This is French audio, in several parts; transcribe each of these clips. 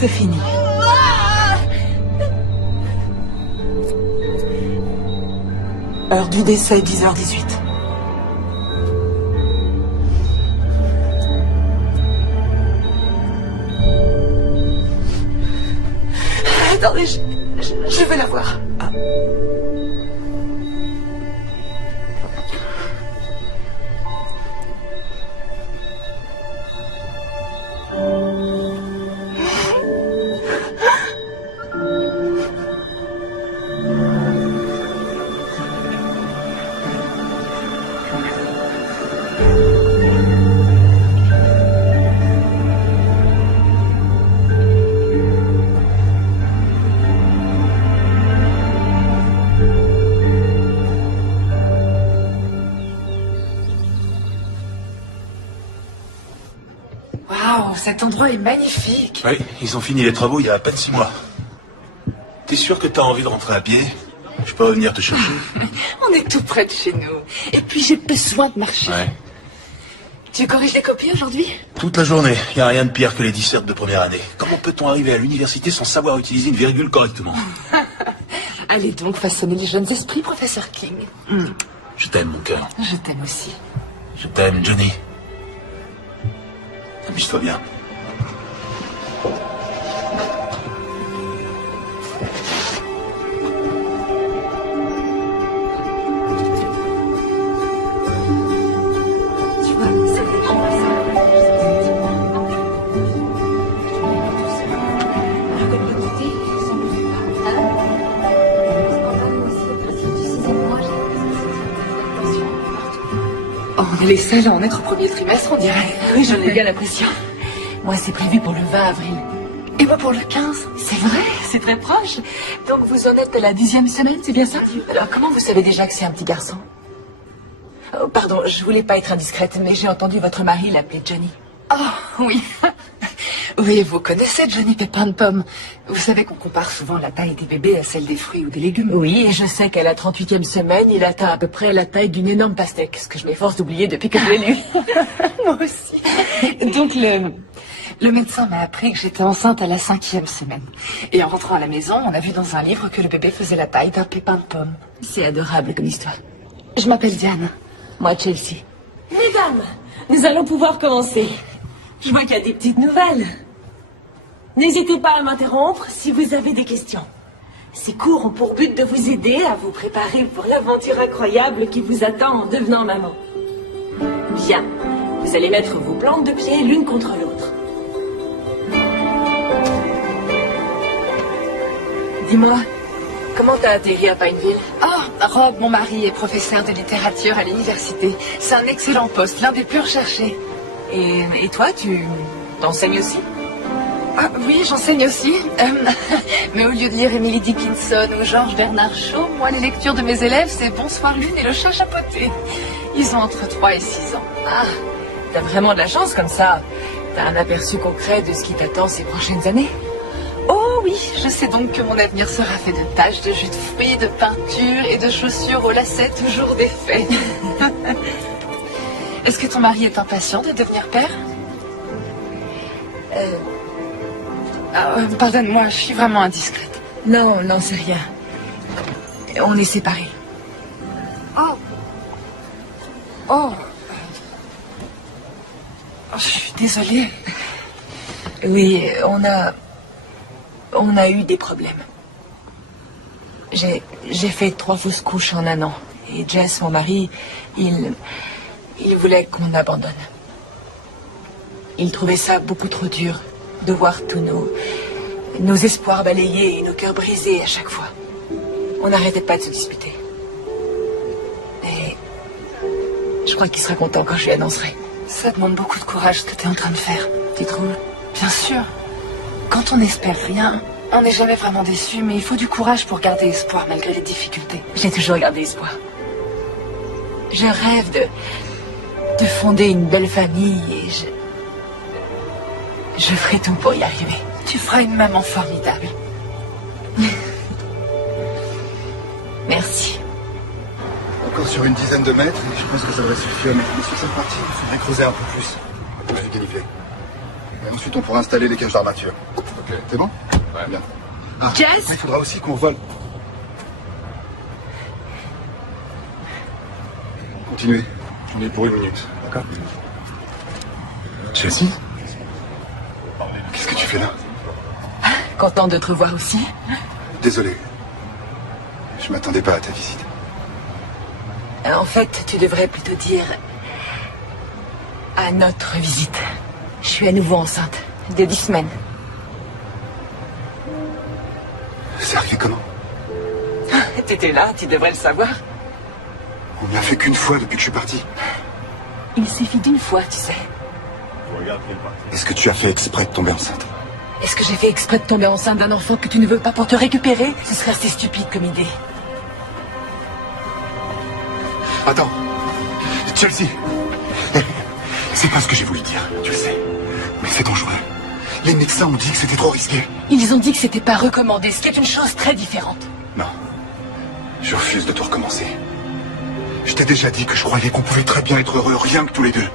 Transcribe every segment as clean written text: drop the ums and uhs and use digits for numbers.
C'est fini. Heure du décès, 10h18. Attendez, je vais la voir. Ah. Waouh, cet endroit est magnifique. Oui, ils ont fini les travaux il y a à peine 6 mois. T'es sûr que t'as envie de rentrer à pied? Je peux revenir te chercher? On est tout près de chez nous. Et puis j'ai besoin de marcher. Ouais. Tu corriges les copies aujourd'hui? Toute la journée. Il n'y a rien de pire que les dissertes de première année. Comment peut-on arriver à l'université sans savoir utiliser une virgule correctement? Allez donc façonner les jeunes esprits, professeur King. Je t'aime, mon cœur. Je t'aime aussi. Je t'aime, Johnny. Amuse-toi bien. Tu vois, c'est vrai que on est les seuls à en être au premier trimestre, on dirait. Oui, j'en ai bien l'impression. Moi, c'est prévu pour le 20 avril. Et moi pour le 15. C'est vrai, c'est très proche. Donc vous en êtes à la 10e semaine, c'est bien ça? Alors comment vous savez déjà que c'est un petit garçon? Oh, pardon, je voulais pas être indiscrète, mais j'ai entendu votre mari l'appeler Johnny. Oh, oui. Oui, vous connaissez Johnny Pépin de Pomme. Vous savez qu'on compare souvent la taille des bébés à celle des fruits ou des légumes. Oui, et je sais qu'à la 38e semaine, il atteint à peu près la taille d'une énorme pastèque, ce que je m'efforce d'oublier depuis que je l'ai lu. Moi aussi. Donc le médecin m'a appris que j'étais enceinte à la 5e semaine. Et en rentrant à la maison, on a vu dans un livre que le bébé faisait la taille d'un pépin de pomme. C'est adorable comme histoire. Je m'appelle Diane. Moi, Chelsea. Mesdames, nous allons pouvoir commencer. Je vois qu'il y a des petites nouvelles. N'hésitez pas à m'interrompre si vous avez des questions. Ces cours ont pour but de vous aider à vous préparer pour l'aventure incroyable qui vous attend en devenant maman. Bien, vous allez mettre vos plantes de pied l'une contre l'autre. Dis-moi, comment t'as atterri à Pineville? Oh, Rob, mon mari, est professeur de littérature à l'université. C'est un excellent poste, l'un des plus recherchés. Et toi, tu t'enseignes aussi? Ah, oui, j'enseigne aussi. Mais au lieu de lire Emily Dickinson ou Georges Bernard Shaw, moi, les lectures de mes élèves, c'est Bonsoir Lune et Le Chat Chapeauté. Ils ont entre 3 et 6 ans. Ah, t'as vraiment de la chance comme ça. T'as un aperçu concret de ce qui t'attend ces prochaines années. Oh oui, je sais donc que mon avenir sera fait de taches, de jus de fruits, de peinture et de chaussures au lacet toujours défait. Est-ce que ton mari est impatient de devenir père? Pardonne-moi, je suis vraiment indiscrète. Non, c'est rien. On est séparés. Oh, je suis désolée. Oui, on a eu des problèmes. J'ai fait 3 fausses couches en 1 an. Et Jess, mon mari, il voulait qu'on abandonne. Il trouvait ça beaucoup trop dur de voir tous nos espoirs balayés et nos cœurs brisés à chaque fois. On n'arrêtait pas de se disputer. Et je crois qu'il sera content quand je lui annoncerai. Ça demande beaucoup de courage ce que tu es en train de faire. Tu trouves? Bien sûr. Quand on n'espère rien, on n'est jamais vraiment déçu, mais il faut du courage pour garder espoir malgré les difficultés. J'ai toujours gardé espoir. Je rêve de fonder une belle famille et je ferai tout pour y arriver. Tu feras une maman formidable. Merci. Encore sur une dizaine de mètres, et je pense que ça devrait suffire. Mais sur cette partie, il faudrait creuser un peu plus. Je vais gagner. Et ensuite, on pourra installer les cages d'armature. Ok. C'est bon? Ouais. Bien. Ah, Jess? il faudra aussi qu'on vole. Continuez. J'en ai pour 1 minute. D'accord? Chelsea? Qu'est-ce que tu fais là? Content de te revoir aussi. Désolé. Je m'attendais pas à ta visite. En fait, tu devrais plutôt dire à notre visite. Je suis à nouveau enceinte de 10 semaines. C'est arrivé comment? T'étais là, tu devrais le savoir. On ne l'a fait qu'une fois depuis que je suis parti. Il suffit d'une fois, tu sais. Est-ce que tu as fait exprès de tomber enceinte? Est-ce que j'ai fait exprès de tomber enceinte d'un enfant que tu ne veux pas pour te récupérer? Ce serait assez stupide comme idée. Attends. Chelsea. C'est pas ce que j'ai voulu dire, tu le sais. Mais c'est dangereux. Les médecins ont dit que c'était trop risqué. Ils ont dit que c'était pas recommandé, ce qui est une chose très différente. Non. Je refuse de tout recommencer. Je t'ai déjà dit que je croyais qu'on pouvait très bien être heureux, rien que tous les deux.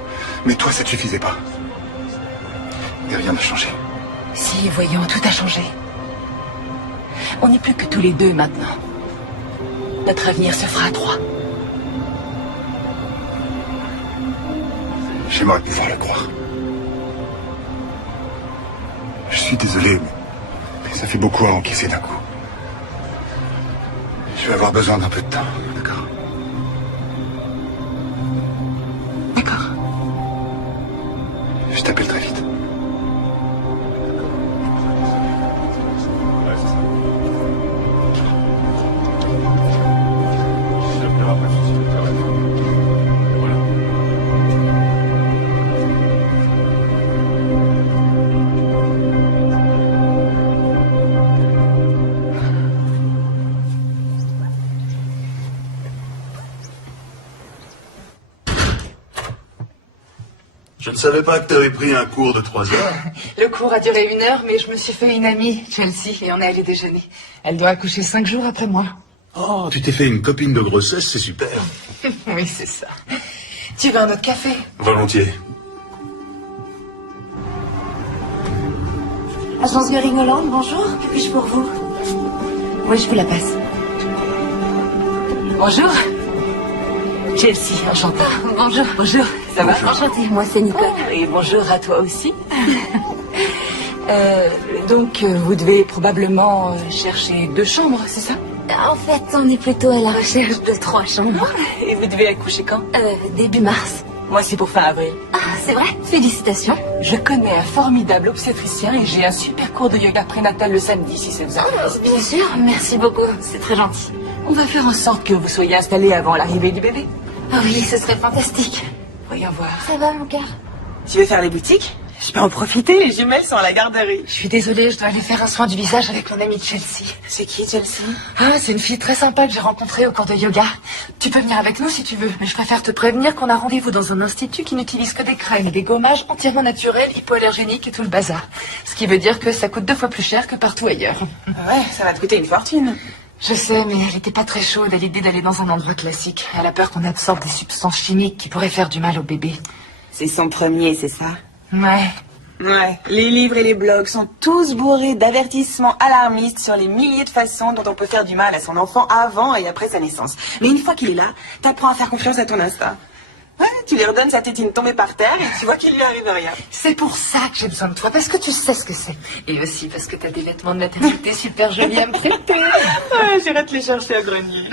Mais toi, ça te suffisait pas. Et rien n'a changé. Si, voyons, tout a changé. On n'est plus que tous les deux maintenant. Notre avenir se fera à 3. J'aimerais pouvoir le croire. Je suis désolé, mais ça fait beaucoup à encaisser d'un coup. Je vais avoir besoin d'un peu de temps, d'accord? D'accord. Je t'appelle très vite. Je ne savais pas que tu avais pris un cours de 3 heures. Le cours a duré 1 heure, mais je me suis fait une amie, Chelsea, et on est allé déjeuner. Elle doit accoucher 5 jours après moi. Oh, tu t'es fait une copine de grossesse, c'est super. Oui, c'est ça. Tu veux un autre café? Volontiers. Agence Göring Hollande, bonjour. Que puis-je pour vous? Oui, je vous la passe. Bonjour. Chelsea, enchantée. Bonjour. Bonjour, ça va? Enchantée, moi c'est Nicole. Et bonjour à toi aussi. Donc, vous devez probablement chercher 2 chambres, c'est ça? En fait, on est plutôt à la recherche de 3 chambres. Et vous devez accoucher quand? Début mars. Moi, c'est pour fin avril. Ah, c'est vrai? Félicitations. Je connais un formidable obstétricien et j'ai un super cours de yoga prénatal le samedi, si ça vous intéresse. Bien sûr, merci beaucoup. C'est très gentil. On va faire en sorte que vous soyez installés avant l'arrivée du bébé. Ah oui, ce serait fantastique. Voyons voir. Ça va, mon cœur? Tu veux faire les boutiques? Je peux en profiter, les jumelles sont à la garderie. Je suis désolée, je dois aller faire un soin du visage avec mon amie Chelsea. C'est qui, Chelsea? Ah, c'est une fille très sympa que j'ai rencontrée au cours de yoga. Tu peux venir avec nous si tu veux, mais je préfère te prévenir qu'on a rendez-vous dans un institut qui n'utilise que des crèmes et des gommages entièrement naturels, hypoallergéniques et tout le bazar. Ce qui veut dire que ça coûte 2 fois plus cher que partout ailleurs. Ouais, ça va te coûter une fortune. Je sais, mais elle était pas très chaude à l'idée d'aller dans un endroit classique. Elle a peur qu'on absorbe des substances chimiques qui pourraient faire du mal au bébé. C'est son premier, c'est ça? Ouais. Ouais, les livres et les blogs sont tous bourrés d'avertissements alarmistes sur les milliers de façons dont on peut faire du mal à son enfant avant et après sa naissance. Mais une fois qu'il est là, t'apprends à faire confiance à ton instinct. Ouais, tu lui redonnes sa tétine tombée par terre et tu vois qu'il lui arrive rien. C'est pour ça que j'ai besoin de toi, parce que tu sais ce que c'est. Et aussi parce que t'as des vêtements de maternité super jolis à me prêter. Ouais, j'irai te les chercher au grenier.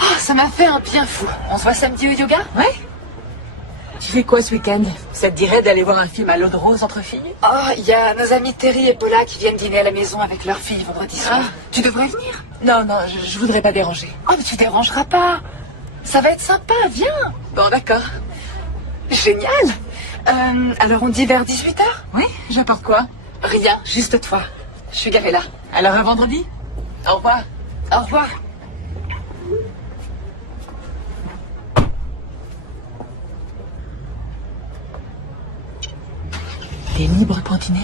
Oh, ça m'a fait un bien fou. On se voit samedi au yoga? Ouais. Tu fais quoi ce week-end? Ça te dirait d'aller voir un film à l'eau de rose entre filles? Oh, il y a nos amis Terry et Paula qui viennent dîner à la maison avec leur fille vendredi soir. Tu devrais venir. Non, non, je voudrais pas déranger. Oh, mais tu dérangeras pas. Ça va être sympa, viens. Bon, d'accord. Génial. Alors on dit vers 18h? Oui, j'apporte quoi? Rien, juste toi. Je suis garée là. Alors à vendredi? Au revoir. Au revoir. T'es libre pour dîner?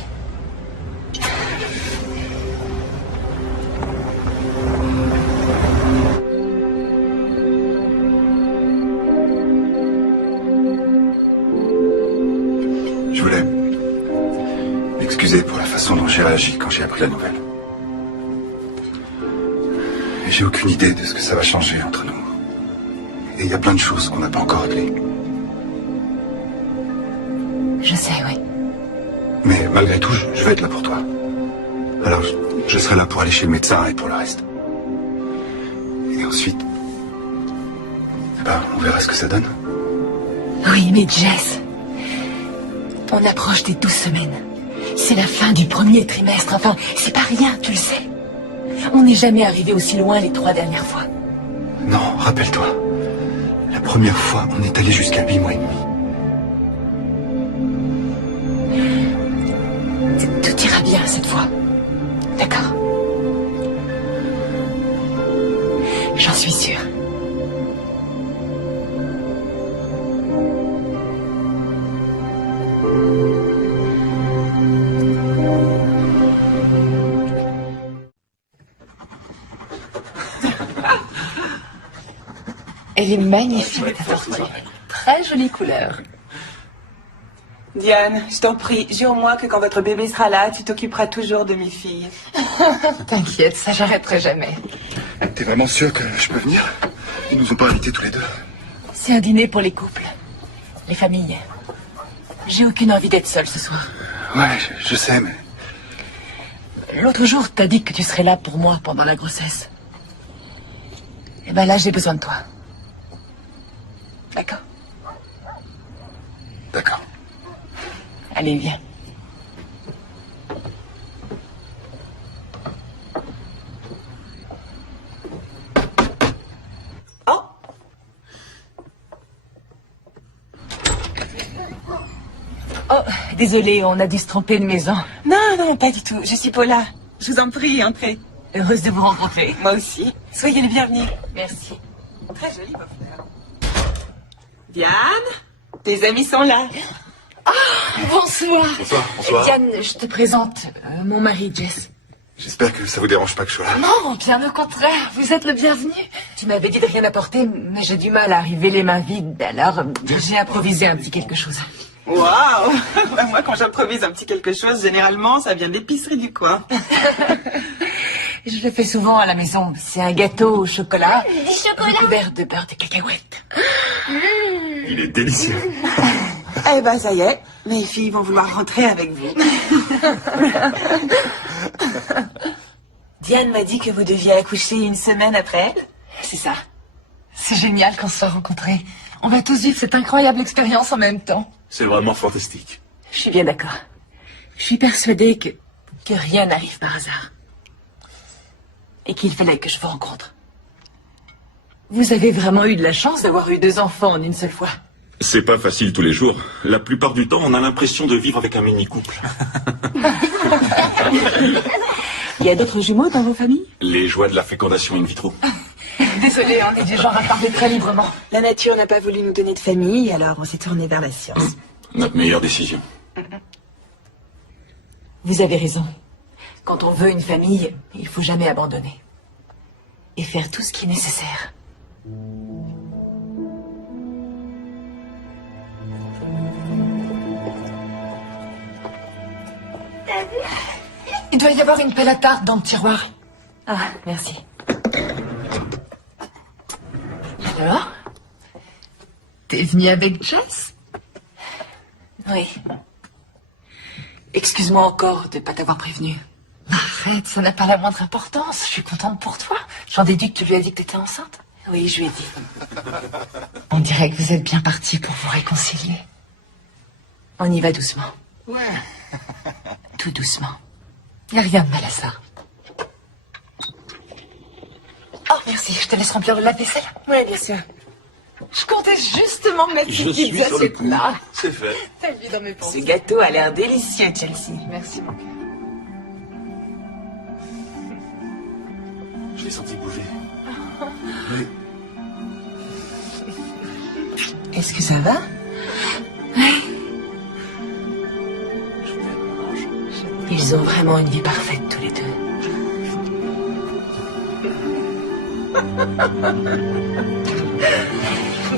Je voulais façon dont j'ai réagi quand j'ai appris la nouvelle. Et j'ai aucune idée de ce que ça va changer entre nous. Et il y a plein de choses qu'on n'a pas encore réglées. Je sais, oui. Mais malgré tout, je vais être là pour toi. Alors, je serai là pour aller chez le médecin et pour le reste. Et ensuite, on verra ce que ça donne. Oui, mais Jess, on approche des 12 semaines. C'est la fin du premier trimestre. Enfin, c'est pas rien, tu le sais. On n'est jamais arrivé aussi loin les 3 dernières fois. Non, rappelle-toi. La première fois, on est allé jusqu'à 8 mois et demi. Tout ira bien cette fois. D'accord? J'en suis sûre. Elle est magnifique, ta tortue. Très jolie couleur. Diane, je t'en prie, jure-moi que quand votre bébé sera là, tu t'occuperas toujours de mes filles. T'inquiète, ça j'arrêterai jamais. T'es vraiment sûr que je peux venir? Ils nous ont pas invités tous les deux. C'est un dîner pour les couples. Les familles. J'ai aucune envie d'être seule ce soir. Ouais, je sais, mais... L'autre jour, t'as dit que tu serais là pour moi pendant la grossesse. Et ben là, j'ai besoin de toi. D'accord? D'accord. Allez, viens. Oh, Oh, désolée, on a dû se tromper de maison. non, pas du tout. Je suis Paula. Je vous en prie, entrez. Heureuse de vous rencontrer. Moi aussi. Soyez les bienvenus. Merci. Très joli, vos fleurs. Diane, tes amis sont là. Bonsoir. Bonsoir. Diane, je te présente mon mari, Jess. J'espère que ça vous dérange pas que je sois là. Non, bien au contraire, vous êtes le bienvenu. Tu m'avais dit de rien apporter, mais j'ai du mal à arriver les mains vides, alors j'ai improvisé un petit quelque chose. Waouh. Moi, quand j'improvise un petit quelque chose, généralement, ça vient de l'épicerie du coin. Je le fais souvent à la maison. C'est un gâteau au chocolat. Du chocolat? Recouvert de beurre de cacahuète. Il est délicieux. Eh ben, ça y est. Mes filles vont vouloir rentrer avec vous. Diane m'a dit que vous deviez accoucher une semaine après elle. C'est ça. C'est génial qu'on se soit rencontrés. On va tous vivre cette incroyable expérience en même temps. C'est vraiment fantastique. Je suis bien d'accord. Je suis persuadée que rien n'arrive par hasard. Et qu'il fallait que je vous rencontre. Vous avez vraiment eu de la chance d'avoir eu 2 enfants en une seule fois. C'est pas facile tous les jours. La plupart du temps, on a l'impression de vivre avec un mini-couple. Il y a d'autres jumeaux dans vos familles? Les joies de la fécondation in vitro. Désolée, on est du genre à parler très librement. La nature n'a pas voulu nous donner de famille, alors on s'est tourné vers la science. Notre meilleure décision. Vous avez raison. Quand on veut une famille, il faut jamais abandonner. Et faire tout ce qui est nécessaire. Il doit y avoir une pelle à tarte dans le tiroir. Ah, merci. Alors? T'es venue avec Jess? Oui. Excuse-moi encore de pas t'avoir prévenu. Arrête, ça n'a pas la moindre importance. Je suis contente pour toi. J'en déduis que tu lui as dit que t'étais enceinte. Oui, je lui ai dit. On dirait que vous êtes bien partis pour vous réconcilier. On y va doucement. Ouais. Tout doucement. Y a rien de mal à ça. Oh, merci. Je te laisse remplir le lave-vaisselle. Oui, bien sûr. Je comptais justement mettre Je ces suis petites sur le assiettes coup. là. C'est fait. T'as vu dans mes Ce pensées. gâteau a l'air délicieux, Chelsea. Merci, mon cœur. Je l'ai senti bouger. Oui. Est-ce que ça va? Ils ont vraiment une vie parfaite, tous les deux.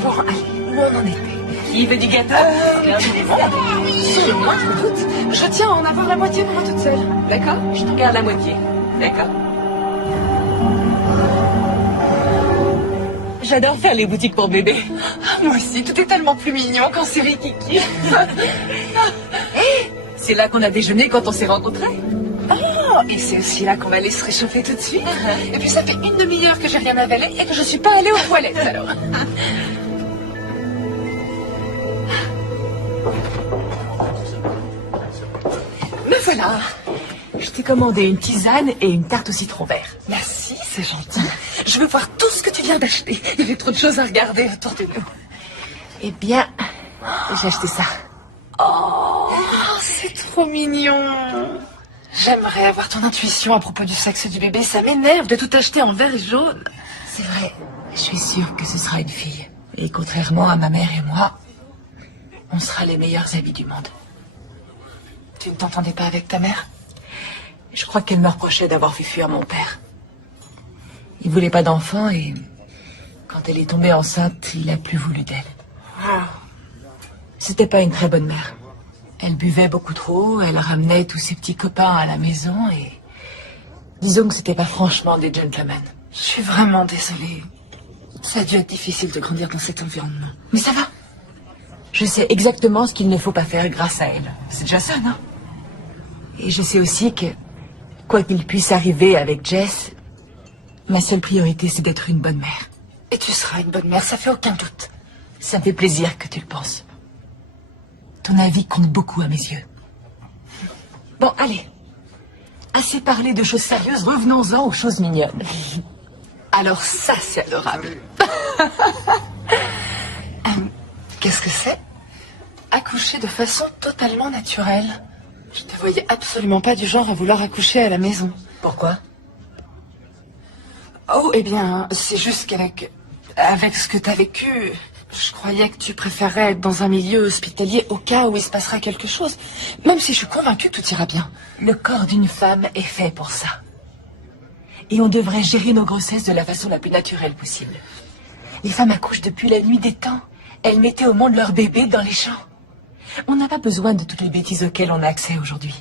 Bon, allez, où on en était? Qui veut du gâteau? C'est l'un des desserts. Sans le moindre doute. Je tiens à en avoir la moitié pour moi toute seule. D'accord? Je te garde la moitié. D'accord. J'adore faire les boutiques pour bébés. Moi aussi, tout est tellement plus mignon quand c'est Rikiki. C'est là qu'on a déjeuné quand on s'est rencontrés. Oh, et c'est aussi là qu'on va aller se réchauffer tout de suite. Et puis ça fait une demi-heure que j'ai rien avalé et que je suis pas allée aux toilettes alors. Me voilà. Je t'ai commandé une tisane et une tarte au citron vert. Merci, c'est gentil. Je veux voir tout ce que tu viens d'acheter. Il y avait trop de choses à regarder autour de nous. Eh bien, j'ai acheté ça. Oh, c'est trop mignon. J'aimerais avoir ton intuition à propos du sexe du bébé. Ça m'énerve de tout acheter en vert et jaune. C'est vrai, je suis sûre que ce sera une fille. Et contrairement à ma mère et moi, on sera les meilleurs amis du monde. Tu ne t'entendais pas avec ta mère? Je crois qu'elle me reprochait d'avoir fait fuir mon père. Il voulait pas d'enfant et quand elle est tombée enceinte, il a plus voulu d'elle. C'était pas une très bonne mère. Elle buvait beaucoup trop, elle ramenait tous ses petits copains à la maison et disons que c'était pas franchement des gentlemen. Je suis vraiment désolée. Ça a dû être difficile de grandir dans cet environnement. Mais ça va. Je sais exactement ce qu'il ne faut pas faire grâce à elle. C'est déjà ça, non? Et je sais aussi que, quoi qu'il puisse arriver avec Jess, ma seule priorité, c'est d'être une bonne mère. Et tu seras une bonne mère, ça fait aucun doute. Ça me fait plaisir que tu le penses. Ton avis compte beaucoup à mes yeux. Bon, allez. Assez parlé de choses sérieuses, revenons-en aux choses mignonnes. Alors ça, c'est adorable. Qu'est-ce que c'est? Accoucher de façon totalement naturelle. Je te voyais absolument pas du genre à vouloir accoucher à la maison. Pourquoi? Oh, eh bien, c'est juste qu'avec ce que t'as vécu, je croyais que tu préférerais être dans un milieu hospitalier au cas où il se passera quelque chose. Même si je suis convaincue que tout ira bien. Le corps d'une femme est fait pour ça. Et on devrait gérer nos grossesses de la façon la plus naturelle possible. Les femmes accouchent depuis la nuit des temps. Elles mettaient au monde leur bébé dans les champs. On n'a pas besoin de toutes les bêtises auxquelles on a accès aujourd'hui.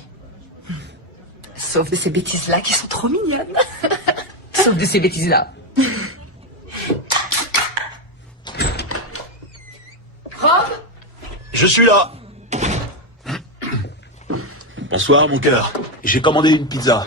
Sauf de ces bêtises-là qui sont trop mignonnes. Sauf de ces bêtises-là. Rob? Je suis là. Bonsoir, mon cœur. J'ai commandé une pizza.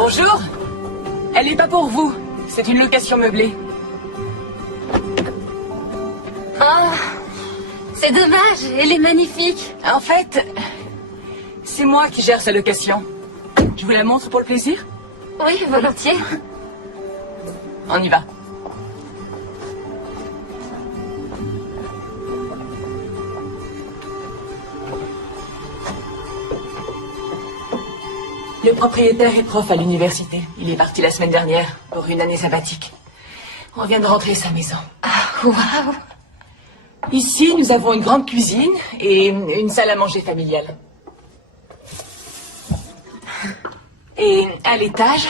Bonjour. Elle n'est pas pour vous. C'est une location meublée. Oh, c'est dommage, elle est magnifique. En fait, c'est moi qui gère sa location. Je vous la montre pour le plaisir? Oui, volontiers. On y va. Le propriétaire est prof à l'université. Il est parti la semaine dernière pour une année sabbatique. On vient de rentrer à sa maison. Ah, waouh. Ici, nous avons une grande cuisine et une salle à manger familiale. Et à l'étage,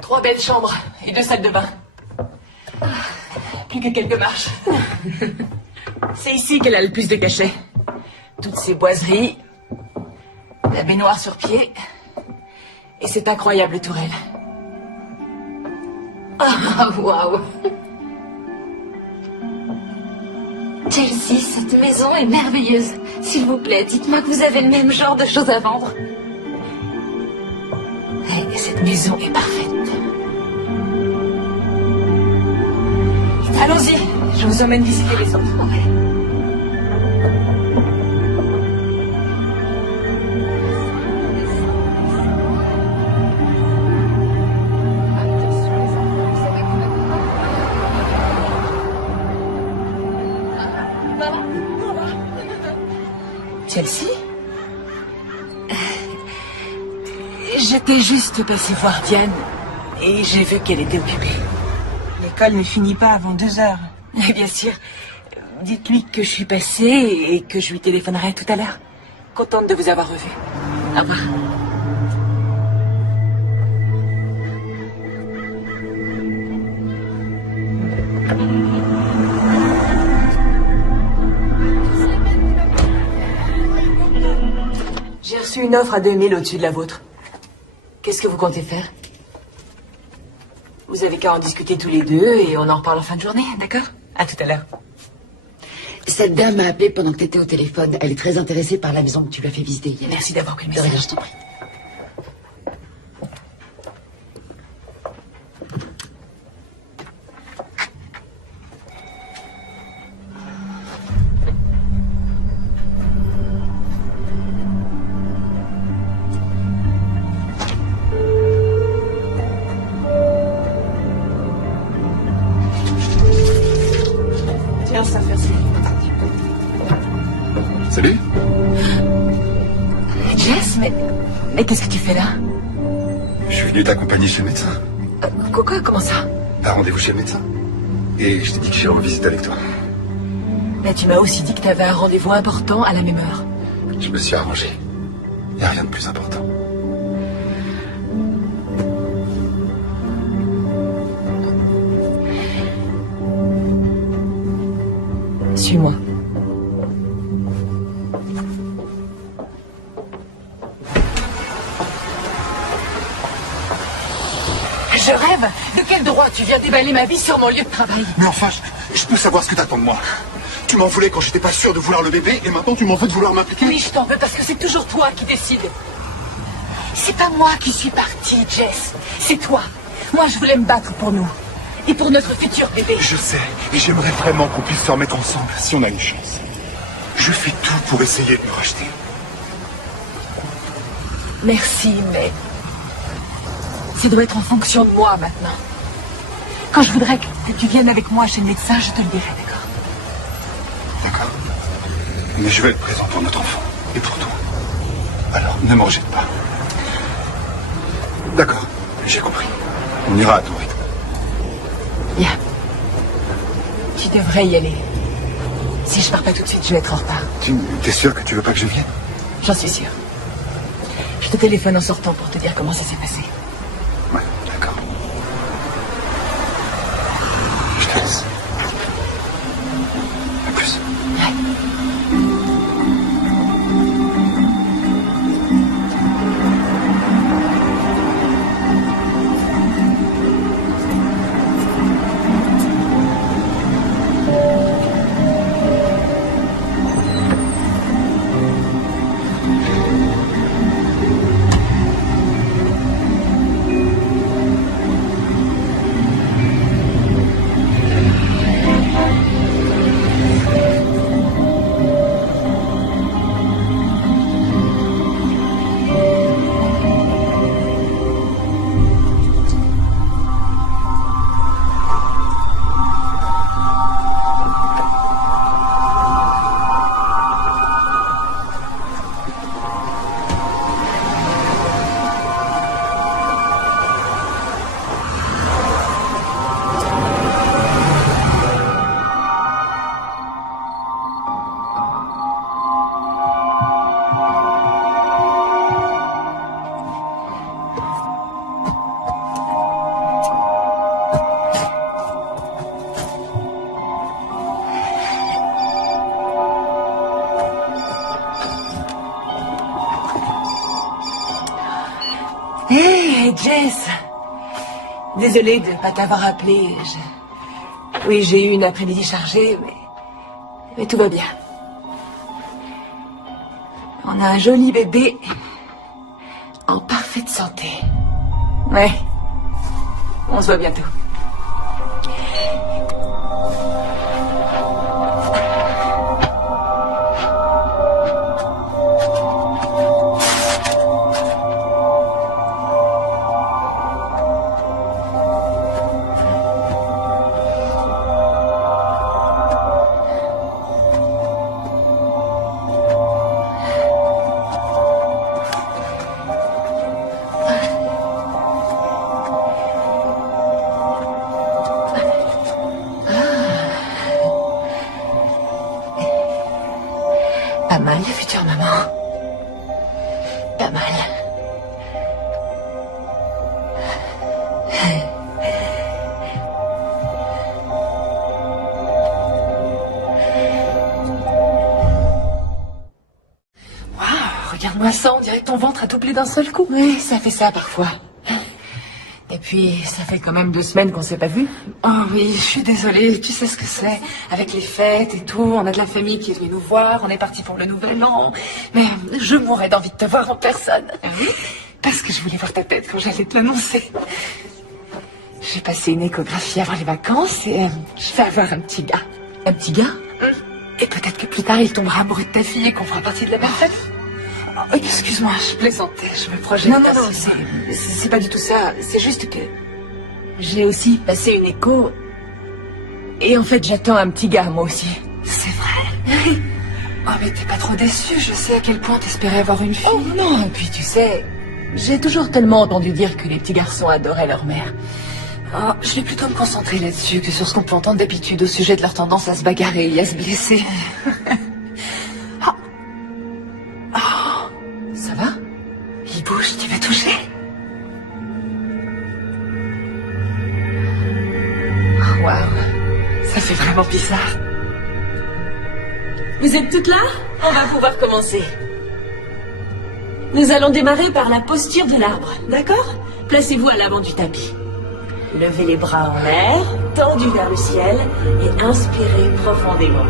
3 belles chambres et 2 salles de bain. Plus que quelques marches. C'est ici qu'elle a le plus de cachets. Toutes ces boiseries, la baignoire sur pied et cette incroyable tourelle. Ah, waouh. Chelsea, cette maison est merveilleuse. S'il vous plaît, dites-moi que vous avez le même genre de choses à vendre. Et cette maison est parfaite. Allons-y, je vous emmène visiter les autres. Chelsea? J'étais juste passée voir Diane et j'ai vu qu'elle était occupée. L'école ne finit pas avant 2 heures. Et bien sûr, dites-lui que je suis passée et que je lui téléphonerai tout à l'heure. Contente de vous avoir revu. Au revoir. J'ai reçu une offre à 2000 au-dessus de la vôtre. Qu'est-ce que vous comptez faire? Vous avez qu'à en discuter tous les deux et on en reparle en fin de journée, d'accord? À tout à l'heure. Cette dame m'a appelé pendant que tu étais au téléphone. Elle est très intéressée par la maison que tu lui as fait visiter hier. Merci d'avoir pris le De rien, message. je t'en prie. Tiens, ça fait ça. Salut. Jess, mais qu'est-ce que tu fais là? Je suis venu t'accompagner chez le médecin. Quoi? Comment ça? T'as rendez-vous chez le médecin. Et je t'ai dit que j'irai en visite avec toi. Mais tu m'as aussi dit que tu avais un rendez-vous important à la même heure. Je me suis arrangé. Il n'y a rien de plus important. Suis-moi. Je rêve. De quel droit tu viens déballer ma vie sur mon lieu de travail? Mais enfin, je peux savoir ce que t'attends de moi. Tu m'en voulais quand j'étais pas sûr de vouloir le bébé, et maintenant tu m'en veux de vouloir m'impliquer. Oui, je t'en veux parce que c'est toujours toi qui décides. C'est pas moi qui suis partie, Jess. C'est toi. Moi, je voulais me battre pour nous. Et pour notre futur bébé. Je sais, et j'aimerais vraiment qu'on puisse se remettre ensemble, si on a une chance. Je fais tout pour essayer de me racheter. Merci, mais... ça doit être en fonction de moi, maintenant. Quand je voudrais que tu viennes avec moi chez le médecin, je te le dirai, d'accord? D'accord. Mais je vais être présent pour notre enfant, et pour toi. Alors, ne m'en rejette pas. D'accord, j'ai compris. On ira à ton rythme. Bien. Tu devrais y aller. Si je pars pas tout de suite, je vais être en retard. T'es sûr que tu veux pas que je vienne? J'en suis sûre. Je te téléphone en sortant pour te dire comment ça s'est passé. Ouais, d'accord. Je te laisse. À plus. Hé, Jess. Désolée de ne pas t'avoir appelé. Oui, j'ai eu une après-midi chargée, mais Mais tout va bien. On a un joli bébé en parfaite santé. Ouais. On se voit bientôt. Pas mal, la future maman. Pas mal. Waouh, regarde-moi ça, on dirait que ton ventre a doublé d'un seul coup. Oui, ça fait ça parfois. Et puis, ça fait quand même 2 semaines qu'on s'est pas vus. Oh oui, je suis désolée, tu sais ce que c'est. Avec les fêtes et tout, on a de la famille qui est venue nous voir, on est parti pour le nouvel an. Mais je mourrais d'envie de te voir en personne. Ah oui? Parce que je voulais voir ta tête quand j'allais te l'annoncer. J'ai passé une échographie avant les vacances et je vais avoir un petit gars. Un petit gars? Et peut-être que plus tard, il tombera amoureux de ta fille et qu'on fera partie de la même famille. Oh, excuse-moi, je plaisantais, je me projette. Non, c'est pas du tout ça. C'est juste que j'ai aussi passé une écho. Et en fait, j'attends un petit gars, moi aussi. C'est vrai? Oh, mais t'es pas trop déçue, je sais à quel point t'espérais avoir une fille. Oh non, et puis tu sais, j'ai toujours tellement entendu dire que les petits garçons adoraient leur mère. Oh, je vais plutôt me concentrer là-dessus que sur ce qu'on peut entendre d'habitude au sujet de leur tendance à se bagarrer et à se blesser. Ça va? Il bouge, tu veux toucher? Oh, waouh, ça fait vraiment bizarre. Vous êtes toutes là? On va pouvoir commencer. Nous allons démarrer par la posture de l'arbre, d'accord? Placez-vous à l'avant du tapis. Levez les bras en l'air, tendus vers le ciel et inspirez profondément.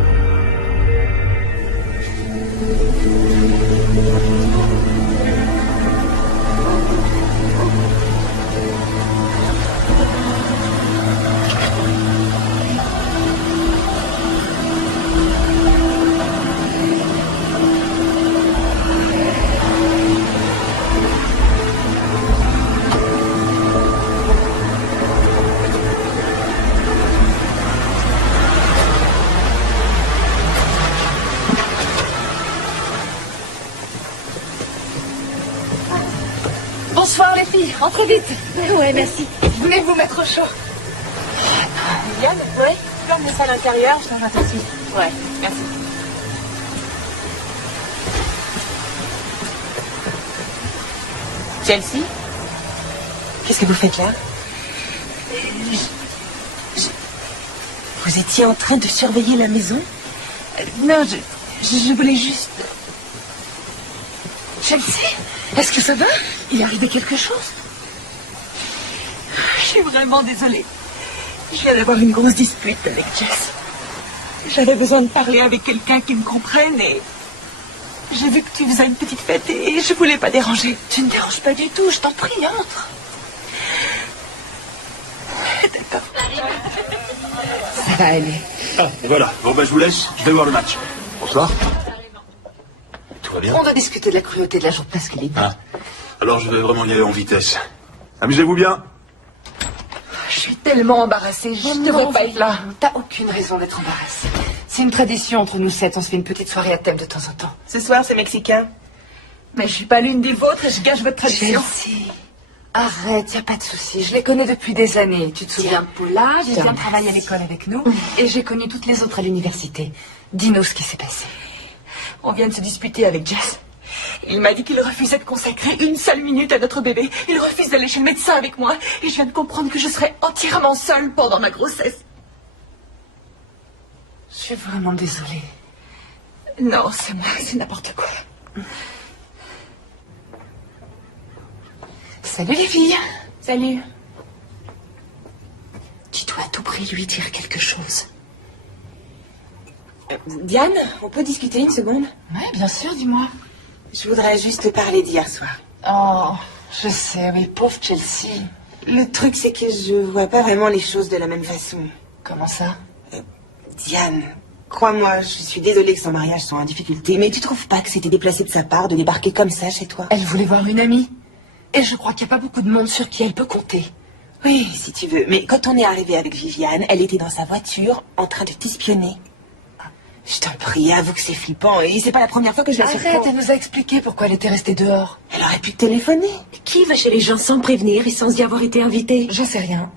Bonsoir les filles, entrez vite. Ouais, merci. Venez vous mettre au chaud. Yann, ouais? Tu peux emmener ça à l'intérieur, je t'en tout de suite. Ouais, merci. Chelsea? Qu'est-ce que vous faites là? Vous étiez en train de surveiller la maison? Non, je voulais juste... Chelsea, est-ce que ça va? Il est arrivé quelque chose? Je suis vraiment désolée. Je viens d'avoir une grosse dispute avec Jess. J'avais besoin de parler avec quelqu'un qui me comprenne et... J'ai vu que tu faisais une petite fête et je voulais pas déranger. Tu ne déranges pas du tout, je t'en prie, entre. D'accord. Ça va aller. Ah, voilà. Bon, ben, je vous laisse. Je vais voir le match. Bonsoir. Tout va bien? On doit discuter de la cruauté de la journée masculine. Ah. Alors, je vais vraiment y aller en vitesse. Amusez-vous bien. Je suis tellement embarrassée, je ne devrais pas être là. T'as aucune raison d'être embarrassée. C'est une tradition entre nous 7, on se fait une petite soirée à thème de temps en temps. Ce soir, c'est mexicain. Mais je suis pas l'une des vôtres et je gâche votre tradition. Chelsea, arrête, y a pas de souci. Je les connais depuis des années. Tu te souviens de Paula? J'ai bien travaillé à l'école avec nous. Et j'ai connu toutes les autres à l'université. Dis-nous ce qui s'est passé. On vient de se disputer avec Jess. Il m'a dit qu'il refusait de consacrer une seule minute à notre bébé. Il refuse d'aller chez le médecin avec moi. Et je viens de comprendre que je serai entièrement seule pendant ma grossesse. Je suis vraiment désolée. Non, c'est moi, c'est n'importe quoi. Salut les filles. Salut. Tu dois à tout prix lui dire quelque chose. Diane, on peut discuter une seconde? Ouais, bien sûr, dis-moi. Je voudrais juste te parler d'hier soir. Oh, je sais, oui, pauvre Chelsea. Le truc, c'est que je vois pas vraiment les choses de la même façon. Comment ça? Diane, crois-moi, je suis désolée que son mariage soit en difficulté, mais tu trouves pas que c'était déplacé de sa part de débarquer comme ça chez toi? Elle voulait voir une amie. Et je crois qu'il n'y a pas beaucoup de monde sur qui elle peut compter. Oui, si tu veux. Mais quand on est arrivé avec Viviane, elle était dans sa voiture, en train de t'espionner. Je t'en prie, avoue que c'est flippant, et c'est pas la première fois que je la surprends. Arrête, elle nous a expliqué pourquoi elle était restée dehors. Elle aurait pu te téléphoner. Qui va chez les gens sans prévenir et sans y avoir été invité? J'en sais rien.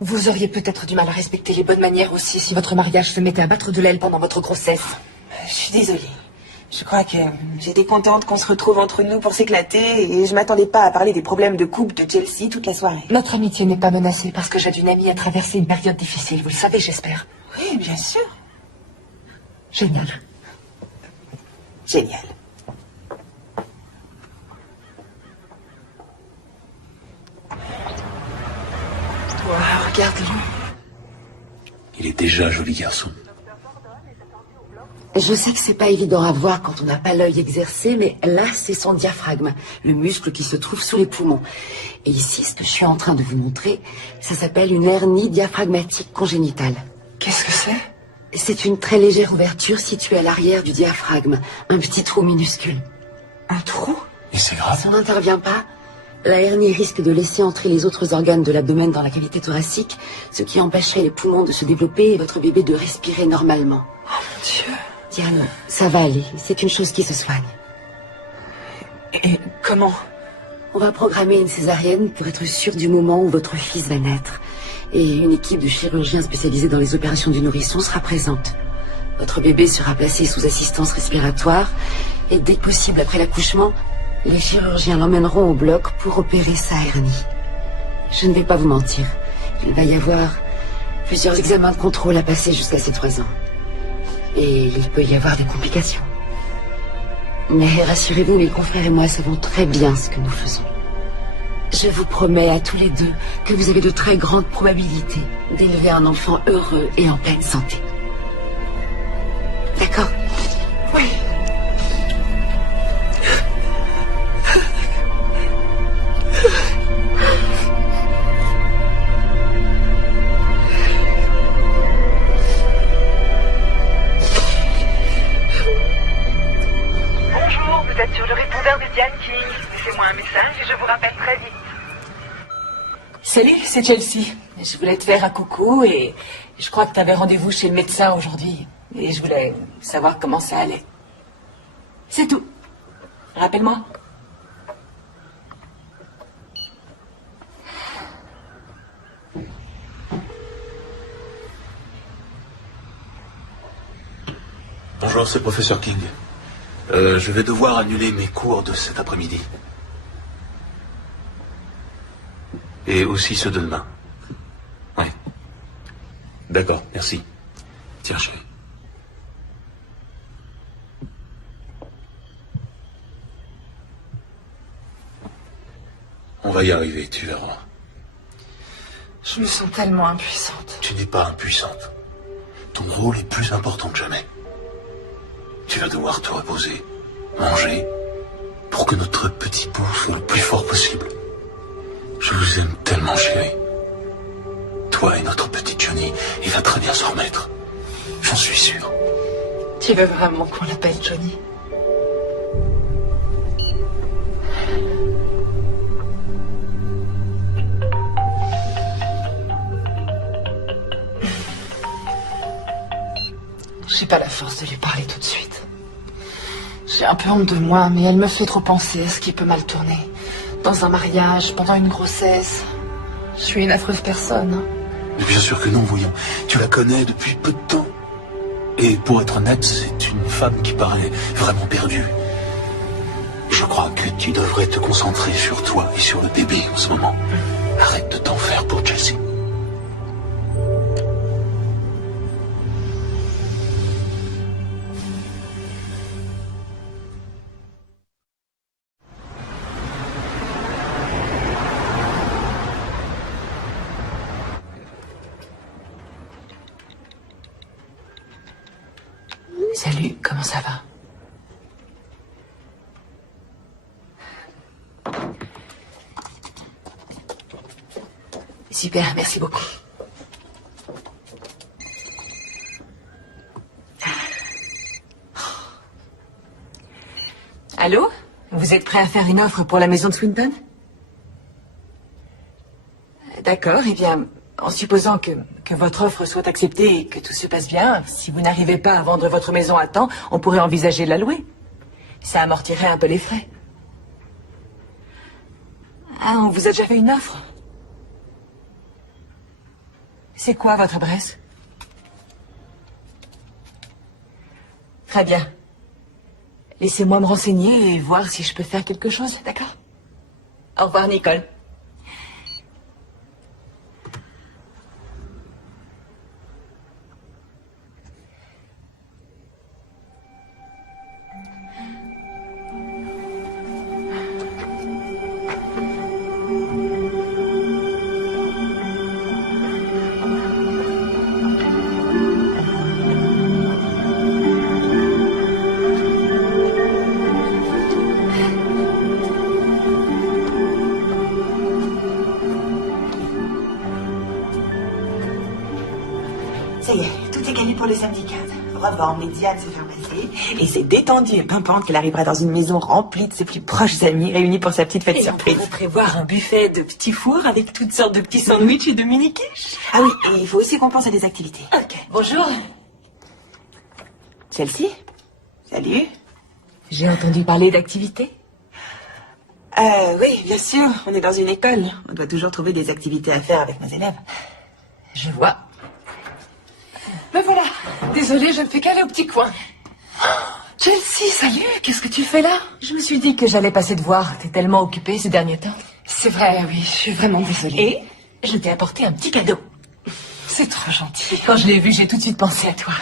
Vous auriez peut-être du mal à respecter les bonnes manières aussi si votre mariage se mettait à battre de l'aile pendant votre grossesse. Je suis désolée. Je crois que j'étais contente qu'on se retrouve entre nous pour s'éclater, et je m'attendais pas à parler des problèmes de couple de Chelsea toute la soirée. Notre amitié n'est pas menacée parce que j'aide une amie à traverser une période difficile, vous le savez, j'espère. Oui, bien sûr. Génial. Génial. Wow, regarde-le. Il est déjà un joli garçon. Je sais que c'est pas évident à voir quand on n'a pas l'œil exercé, mais là, c'est son diaphragme, le muscle qui se trouve sous les poumons. Et ici, ce que je suis en train de vous montrer, ça s'appelle une hernie diaphragmatique congénitale. Qu'est-ce que c'est? C'est une très légère ouverture située à l'arrière du diaphragme, un petit trou minuscule. Un trou? Et c'est grave? Si on n'intervient pas, la hernie risque de laisser entrer les autres organes de l'abdomen dans la cavité thoracique, ce qui empêcherait les poumons de se développer et votre bébé de respirer normalement. Oh mon Dieu. Diane, ça va aller, c'est une chose qui se soigne. Et comment? On va programmer une césarienne pour être sûr du moment où votre fils va naître. Et une équipe de chirurgiens spécialisés dans les opérations du nourrisson sera présente. Votre bébé sera placé sous assistance respiratoire et dès que possible après l'accouchement, les chirurgiens l'emmèneront au bloc pour opérer sa hernie. Je ne vais pas vous mentir, il va y avoir plusieurs examens de contrôle à passer jusqu'à ses 3 ans. Et il peut y avoir des complications. Mais rassurez-vous, mes confrères et moi savons très bien ce que nous faisons. Je vous promets à tous les deux que vous avez de très grandes probabilités d'élever un enfant heureux et en pleine santé. D'accord? Oui. Bonjour, vous êtes sur le répondeur de Diane King. Laissez-moi un message et je vous rappelle très vite. Salut, c'est Chelsea. Je voulais te faire un coucou et je crois que tu avais rendez-vous chez le médecin aujourd'hui. Et je voulais savoir comment ça allait. C'est tout. Rappelle-moi. Bonjour, c'est le professeur King. Je vais devoir annuler mes cours de cet après-midi. Et aussi ceux de demain. Ouais. D'accord, merci. Tiens, chérie. On va y arriver, tu verras. Je me sens tellement impuissante. Tu n'es pas impuissante. Ton rôle est plus important que jamais. Tu vas devoir te reposer, manger, pour que notre petit bout soit le plus fort possible. Je vous aime tellement, chérie. Toi et notre petit Johnny, il va très bien s'en remettre. J'en suis sûr. Tu veux vraiment qu'on l'appelle Johnny? J'ai pas la force de lui parler tout de suite. J'ai un peu honte de moi, mais elle me fait trop penser à ce qui peut mal tourner. Dans un mariage, pendant une grossesse. Je suis une affreuse personne. Mais bien sûr que non, voyons. Tu la connais depuis peu de temps. Et pour être honnête, c'est une femme qui paraît vraiment perdue. Je crois que tu devrais te concentrer sur toi et sur le bébé en ce moment. Arrête de t'en faire pour Chelsea. Salut, comment ça va? Super, merci beaucoup. Allô? Vous êtes prêt à faire une offre pour la maison de Swinton? D'accord, eh bien, en supposant que votre offre soit acceptée et que tout se passe bien, si vous n'arrivez pas à vendre votre maison à temps, on pourrait envisager de la louer. Ça amortirait un peu les frais. Ah, on vous a déjà fait une offre? C'est quoi votre adresse? Très bien. Laissez-moi me renseigner et voir si je peux faire quelque chose, d'accord? Au revoir, Nicole. Ça y est, tout est gagné pour le samedi 15. Revend, Médiane se faire passer. Et c'est détendu et pimpante qu'elle arrivera dans une maison remplie de ses plus proches amis réunis pour sa petite fête Et on surprise. pourrait prévoir un buffet de petits fours avec toutes sortes de petits sandwichs et de mini-quiches. Ah oui, et il faut aussi qu'on pense à des activités. Ok, bonjour. Chelsea? Salut. J'ai entendu parler d'activités? Oui, bien sûr, on est dans une école. On doit toujours trouver des activités à faire avec nos élèves. Je vois. Me voilà. Désolée, je ne fais qu'aller au petit coin. Chelsea, salut. Qu'est-ce que tu fais là? Je me suis dit que j'allais passer te voir. T'es tellement occupée ces derniers temps. C'est vrai, oui. Je suis vraiment désolée. Et je t'ai apporté un petit cadeau. C'est trop gentil. Quand je l'ai vu, j'ai tout de suite pensé à toi.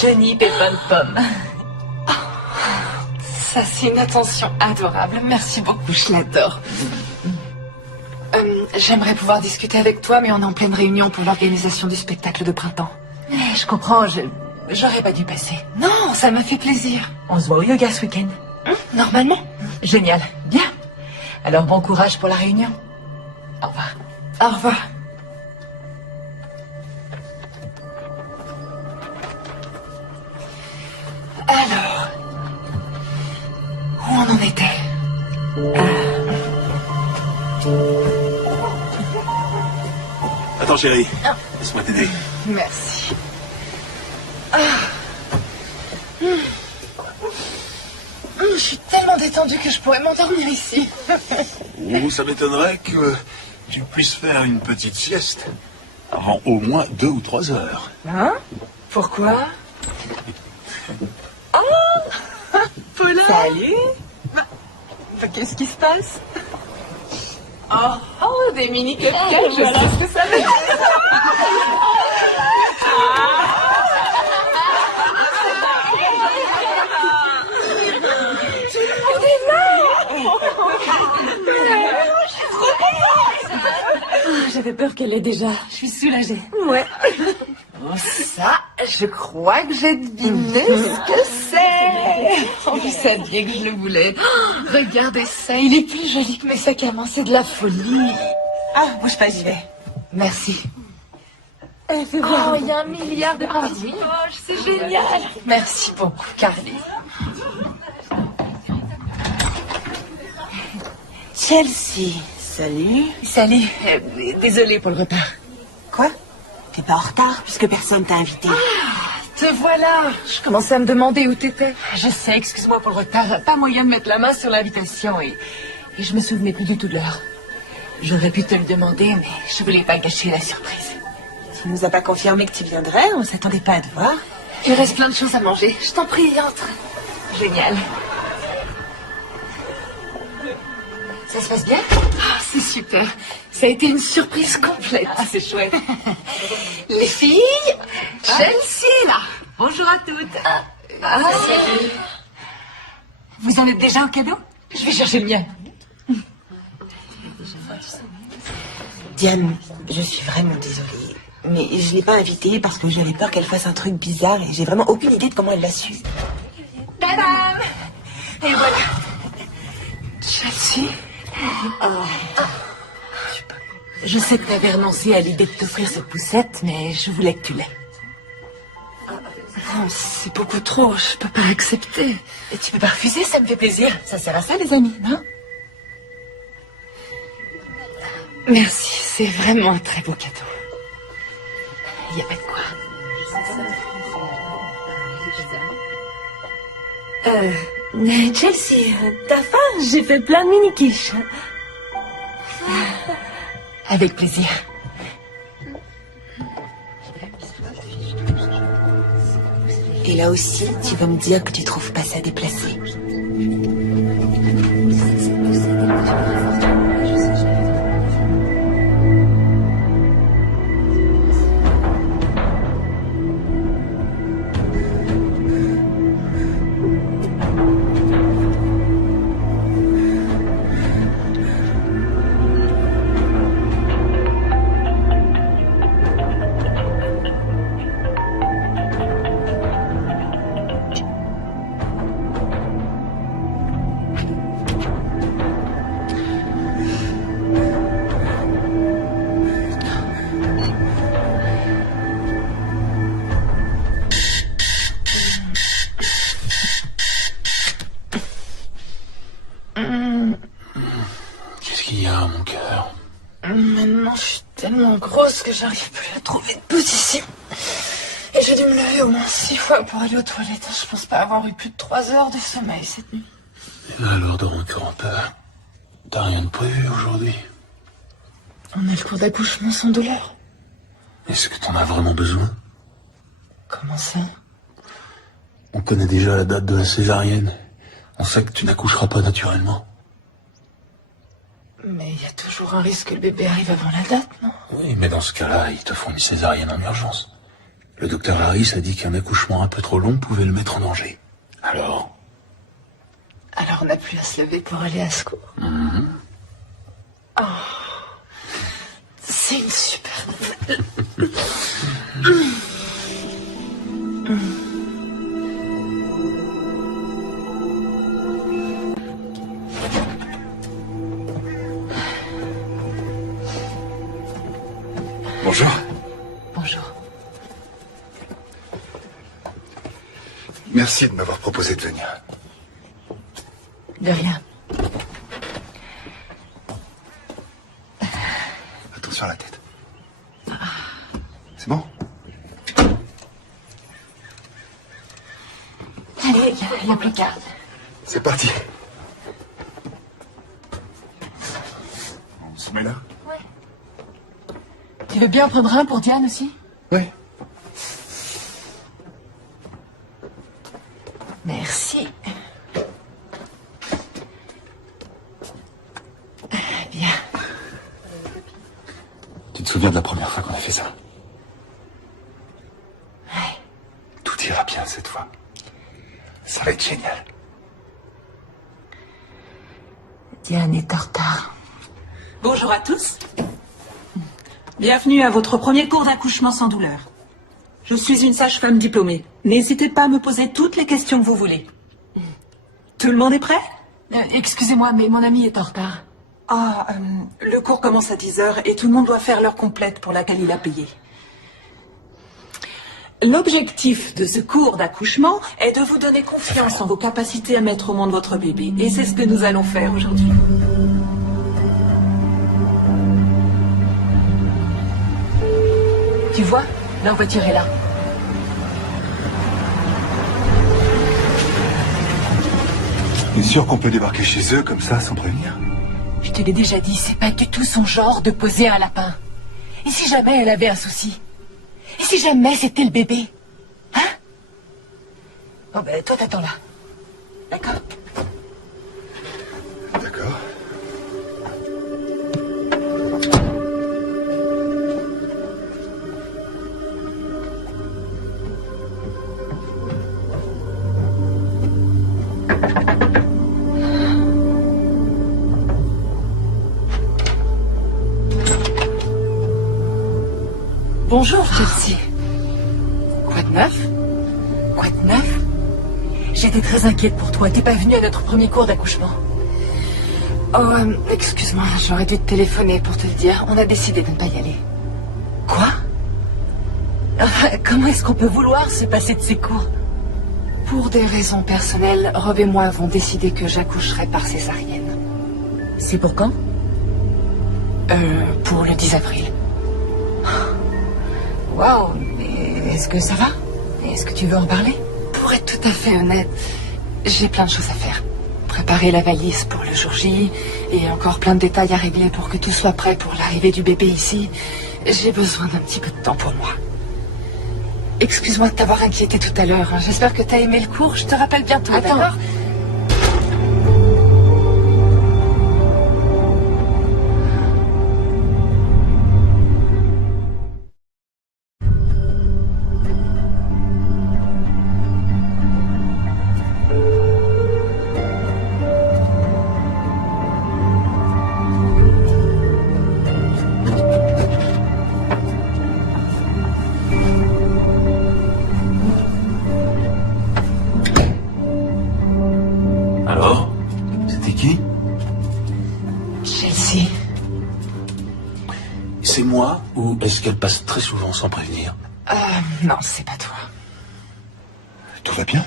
Johnny Pépin Pomme. Ça, c'est une attention adorable. Merci beaucoup, je l'adore. J'aimerais pouvoir discuter avec toi, mais on est en pleine réunion pour l'organisation du spectacle de printemps. Je comprends, j'aurais pas dû passer. Non, ça m'a fait plaisir. On se voit au yoga ce week-end. Normalement. Génial. Bien. Alors, bon courage pour la réunion. Au revoir. Au revoir. Alors, où on en était? Attends, chérie. Laisse-moi t'aider. Merci. Je suis tellement détendue que je pourrais m'endormir ici. Ou ça m'étonnerait que tu puisses faire une petite sieste avant au moins 2 ou 3 heures. Hein? Pourquoi? Oh! Paula! Salut. Qu'est-ce qui se passe? Oh, des mini cupcakes, je sais ce que ça veut dire. J'avais peur qu'elle l'ait déjà. Je suis soulagée. Ouais. Oh, ça, je crois que j'ai deviné ce que c'est. Oh, vous saviez que je le voulais. Oh, regardez ça, il est plus joli que mes sacs à main, c'est de la folie. Ah, bouge pas, j'y vais. Merci. Oh, il y a 1 milliard de petites poches, c'est génial. Merci beaucoup, Carly. Chelsea, salut. Salut, désolée pour le retard. Quoi? T'es pas en retard puisque personne t'a invité. Te voilà. Je commençais à me demander où t'étais. Je sais, excuse-moi pour le retard. Pas moyen de mettre la main sur l'invitation et je me souvenais plus du tout de l'heure. J'aurais pu te le demander, mais je voulais pas gâcher la surprise. Tu nous as pas confirmé que tu viendrais, on s'attendait pas à te voir. Il reste plein de choses à manger. Je t'en prie, entre. Génial. Ça se passe bien? Ah, c'est super. Ça a été une surprise complète. Ah, c'est chouette. Les filles, Chelsea, là. Bonjour à toutes. Salut. Vous en êtes déjà au cadeau? Je vais chercher le mien. Diane, je suis vraiment désolée. Mais je l'ai pas invitée parce que j'avais peur qu'elle fasse un truc bizarre et j'ai vraiment aucune idée de comment elle l'a su. Tadam! Et voilà. Chelsea. Je sais que t'avais renoncé à l'idée de t'offrir cette poussette, mais je voulais que tu l'aies. Non, c'est beaucoup trop, je peux pas accepter. Et tu peux pas refuser, ça me fait plaisir. Ça sert à ça, les amis, non? Merci, c'est vraiment un très beau cadeau. Il y a pas de quoi. Chelsea, t'as faim? J'ai fait plein de mini-quiches. Avec plaisir. Et là aussi, tu vas me dire que tu trouves pas ça déplacé. Qu'est-ce qu'il y a, mon cœur? Maintenant, je suis tellement grosse que j'arrive plus à trouver de position. Et j'ai dû me lever au moins 6 fois pour aller aux toilettes. Je pense pas avoir eu plus de 3 heures de sommeil cette nuit. Alors, dors encore un peu. T'as rien de prévu aujourd'hui? On a le cours d'accouchement sans douleur. Est-ce que t'en as vraiment besoin? Comment ça? On connaît déjà la date de la césarienne. On sait que tu n'accoucheras pas naturellement. Mais il y a toujours un risque que le bébé arrive avant la date, non? Oui, mais dans ce cas-là, ils te font une césarienne en urgence. Le docteur Harris a dit qu'un accouchement un peu trop long pouvait le mettre en danger. Alors? Alors on n'a plus à se lever pour aller à ce cours. Oh, c'est une super nouvelle. Bonjour. Bonjour. Merci de m'avoir proposé de venir. De rien. Attention à la tête. C'est bon? Allez, il n'y a plus qu'à. C'est parti. On se met là? Tu veux bien prendre un pour Diane aussi? Oui. Merci. Bien. Tu te souviens de la première fois qu'on a fait ça? Ouais. Tout ira bien cette fois. Ça va être génial. Diane est en retard. Bonjour à tous. Bienvenue à votre premier cours d'accouchement sans douleur. Je suis une sage-femme diplômée. N'hésitez pas à me poser toutes les questions que vous voulez. Tout le monde est prêt? Excusez-moi, mais mon ami est en retard. Le cours commence à 10h et tout le monde doit faire l'heure complète pour laquelle il a payé. L'objectif de ce cours d'accouchement est de vous donner confiance en vos capacités à mettre au monde votre bébé. Et c'est ce que nous allons faire aujourd'hui. Tu vois, leur voiture est là. T'es sûr qu'on peut débarquer chez eux comme ça sans prévenir? Je te l'ai déjà dit, c'est pas du tout son genre de poser un lapin. Et si jamais elle avait un souci? Et si jamais c'était le bébé? Hein? Bon ben, toi t'attends là. D'accord? D'accord. Bonjour, Chelsea. Quoi de neuf? Quoi de neuf? J'étais très inquiète pour toi. T'es pas venue à notre premier cours d'accouchement. Oh, excuse-moi, j'aurais dû te téléphoner pour te le dire. On a décidé de ne pas y aller. Quoi? Comment est-ce qu'on peut vouloir se passer de ces cours? Pour des raisons personnelles, Rob et moi avons décidé que j'accoucherai par césarienne. C'est pour quand? Pour le 10 avril. Waouh, mais est-ce que ça va? Est-ce que tu veux en parler? Pour être tout à fait honnête, j'ai plein de choses à faire. Préparer la valise pour le jour J, et encore plein de détails à régler pour que tout soit prêt pour l'arrivée du bébé ici. J'ai besoin d'un petit peu de temps pour moi. Excuse-moi de t'avoir inquiété tout à l'heure. J'espère que t'as aimé le cours. Je te rappelle bientôt, d'accord? Alors? C'était qui? Chelsea. C'est moi ou est-ce qu'elle passe très souvent sans prévenir? Non, c'est pas toi. Tout va bien?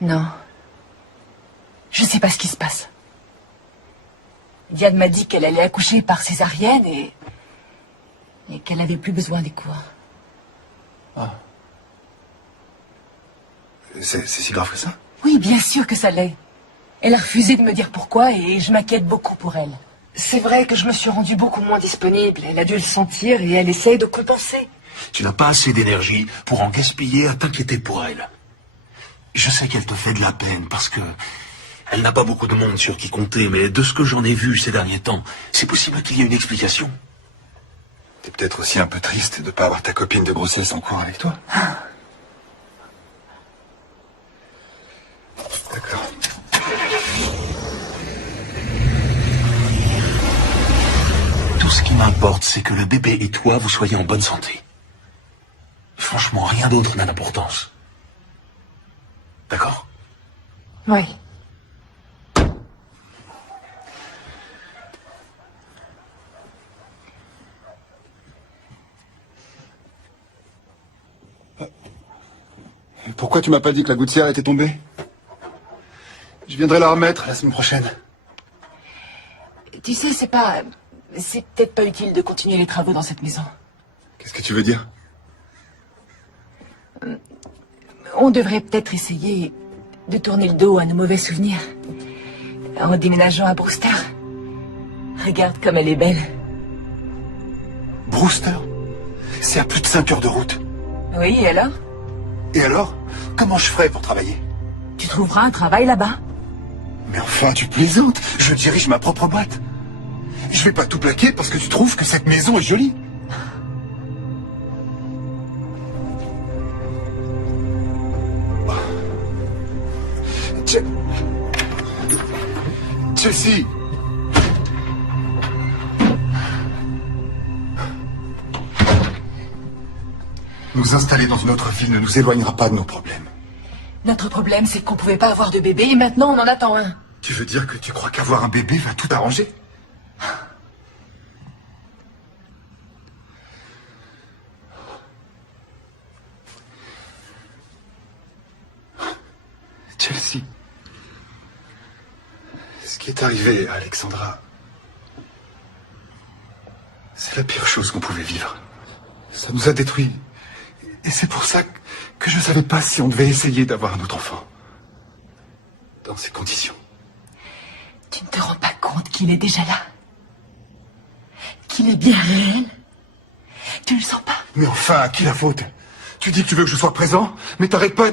Non. Je sais pas ce qui se passe. Diane m'a dit qu'elle allait accoucher par césarienne et qu'elle avait plus besoin des cours. C'est si grave que ça? Oui, bien sûr que ça l'est. Elle a refusé de me dire pourquoi et je m'inquiète beaucoup pour elle. C'est vrai que je me suis rendue beaucoup moins disponible. Elle a dû le sentir et elle essaye de compenser. Tu n'as pas assez d'énergie pour en gaspiller à t'inquiéter pour elle. Je sais qu'elle te fait de la peine parce que elle n'a pas beaucoup de monde sur qui compter, mais de ce que j'en ai vu ces derniers temps, c'est possible qu'il y ait une explication. T'es peut-être aussi un peu triste de pas avoir ta copine de grossesse en cours avec toi. D'accord. Tout ce qui m'importe, c'est que le bébé et toi, vous soyez en bonne santé. Franchement, rien d'autre n'a d'importance. D'accord? Oui. Pourquoi tu m'as pas dit que la gouttière était tombée? Je viendrai la remettre la semaine prochaine. Tu sais, c'est peut-être pas utile de continuer les travaux dans cette maison. Qu'est-ce que tu veux dire? On devrait peut-être essayer de tourner le dos à nos mauvais souvenirs. En déménageant à Brewster. Regarde comme elle est belle. Brewster? C'est à plus de 5 heures de route. Oui, et alors? Et alors? Comment je ferai pour travailler? Tu trouveras un travail là-bas. Mais enfin, tu plaisantes. Je dirige ma propre boîte. Je vais pas tout plaquer parce que tu trouves que cette maison est jolie. Chelsea! Nous installer dans une autre ville ne nous éloignera pas de nos problèmes. Notre problème, c'est qu'on pouvait pas avoir de bébé et maintenant on en attend un. Tu veux dire que tu crois qu'avoir un bébé va tout arranger? Chelsea, ce qui est arrivé à Alexandra, c'est la pire chose qu'on pouvait vivre. Ça nous a détruits. Et c'est pour ça que je ne savais pas si on devait essayer d'avoir un autre enfant. Dans ces conditions. Tu ne te rends pas compte qu'il est déjà là? Qu'il est bien réel? Tu le sens pas? Mais enfin, à qui la faute? Tu dis que tu veux que je sois présent, mais t'arrêtes pas...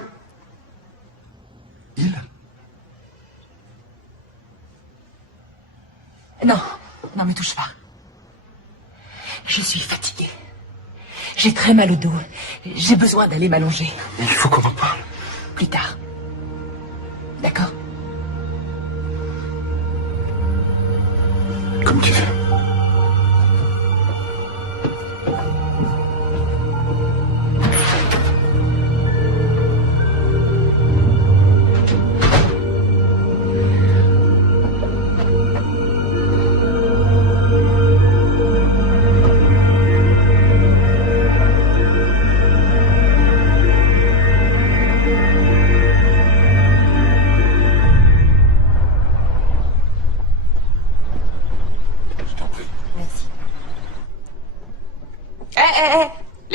Il? Non, non, me touche pas. Je suis fatiguée. J'ai très mal au dos. J'ai besoin d'aller m'allonger. Il faut qu'on en parle. Plus tard. D'accord? Comme tu veux.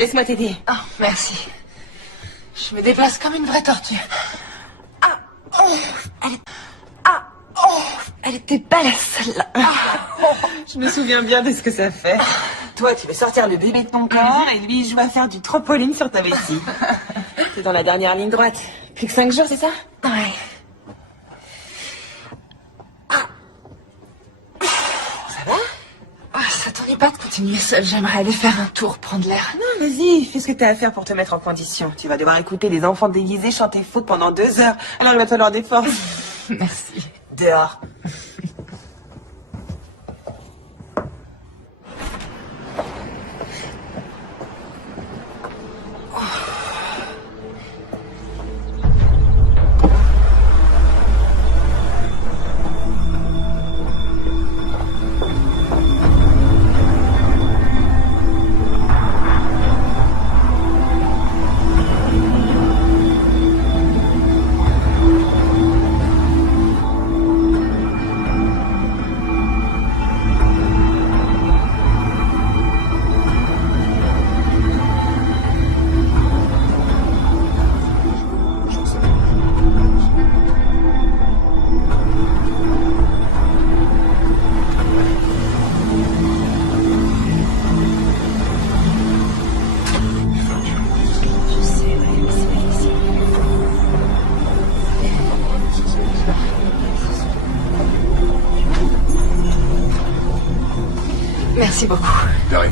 laisse-moi t'aider. Oh, merci. Je me déplace comme une vraie tortue. Elle était belle, celle-là. Je me souviens bien de ce que ça fait. Toi, tu veux sortir le bébé de ton corps et lui, il joue à faire du trampoline sur ta vessie. T'es dans la dernière ligne droite. Plus que 5 jours, c'est ça? Ouais. Ça va? Ça t'ennuie pas de continuer seule? J'aimerais aller faire un tour, prendre l'air. Non, vas-y, fais ce que t'as à faire pour te mettre en condition. Tu vas devoir écouter des enfants déguisés chanter foot pendant 2 heures. Alors il va te falloir des forces. Merci. Dehors. Merci beaucoup. De rien.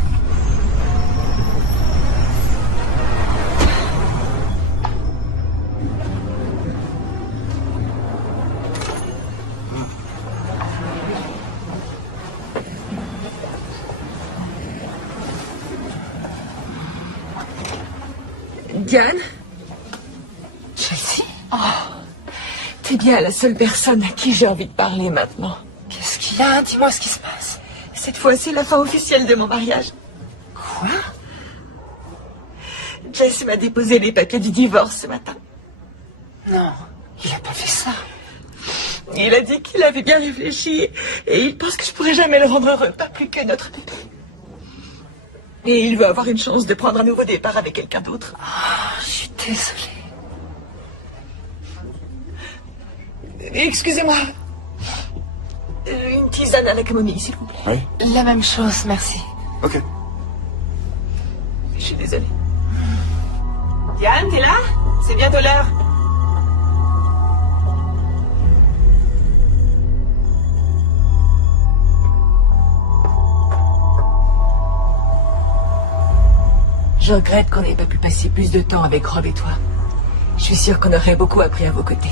Diane, Chelsea? t'es bien la seule personne à qui j'ai envie de parler maintenant. Qu'est-ce qu'il y a? Dis-moi ce qui se passe. Cette fois, c'est la fin officielle de mon mariage. Quoi? Jess m'a déposé les papiers du divorce ce matin. Non, il a pas fait ça. Il a dit qu'il avait bien réfléchi et il pense que je pourrais jamais le rendre heureux, pas plus que notre bébé. Et il veut avoir une chance de prendre un nouveau départ avec quelqu'un d'autre. Je suis désolée. Excusez-moi. Une tisane à la camomille, s'il vous plaît. Oui. La même chose, merci. Ok. Je suis désolée. Diane, t'es là? C'est bientôt l'heure. Je regrette qu'on n'ait pas pu passer plus de temps avec Rob et toi. Je suis sûre qu'on aurait beaucoup appris à vos côtés.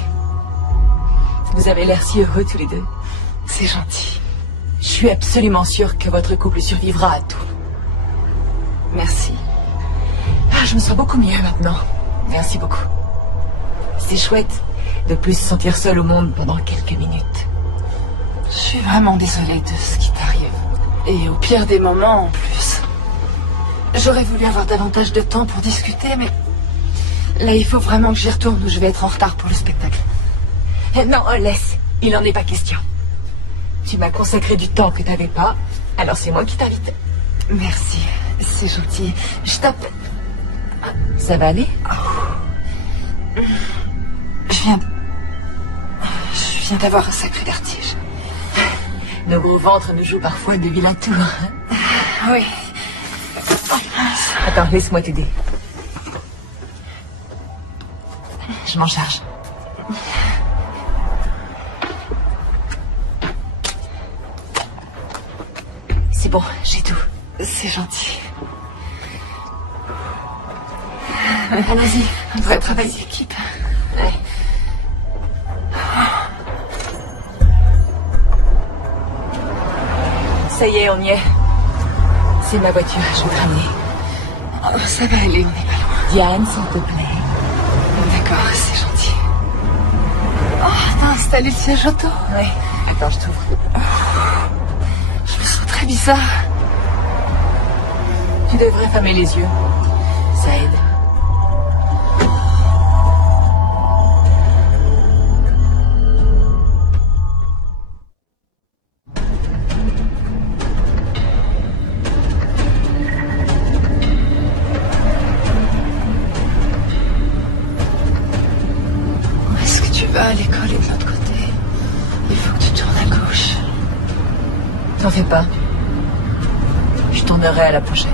Vous avez l'air si heureux tous les deux. C'est gentil. Je suis absolument sûre que votre couple survivra à tout. Merci. Je me sens beaucoup mieux maintenant. Merci beaucoup. C'est chouette de plus se sentir seule au monde pendant quelques minutes. Je suis vraiment désolée de ce qui t'arrive. Et au pire des moments, en plus. J'aurais voulu avoir davantage de temps pour discuter, mais... Là, il faut vraiment que j'y retourne ou je vais être en retard pour le spectacle. Non, laisse. Il n'en est pas question. Tu m'as consacré du temps que t'avais pas, alors c'est moi qui t'invite. Merci, c'est gentil. Je t'appelle... Ça va aller? Je viens d'avoir un sacré vertige. Nos gros ventres nous jouent parfois de vilains tours. Oui. Attends, laisse-moi t'aider. Je m'en charge. C'est bon, j'ai tout. C'est gentil. Allons-y, Un vrai travail d'équipe. Ouais. Ça y est, on y est. C'est ma voiture, je vais te ramener. Oh, ça va aller, on n'est pas loin. Diane, s'il te plaît. D'accord, c'est gentil. Oh, t'as installé le siège auto. Ouais. Attends, je t'ouvre. Je me sens très bizarre. Tu devrais fermer les yeux. Ça aide. l'école est de l'autre côté. Il faut que tu tournes à gauche. T'en fais pas. Je tournerai à la prochaine.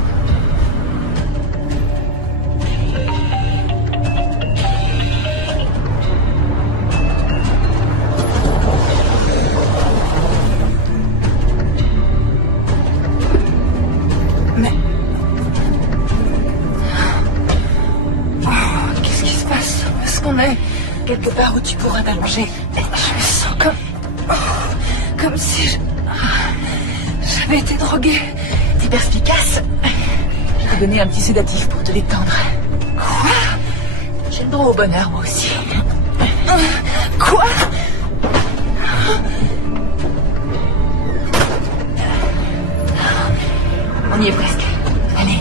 Mais... Oh, qu'est-ce qui se passe? Où est-ce qu'on est? Quelque part où tu pourras t'allonger. Je me sens comme si j'avais été droguée. T'es perspicace. Je vais te donner un petit sédatif pour te détendre. Quoi? J'ai le droit au bonheur, moi aussi. Quoi? On y est presque. Allez.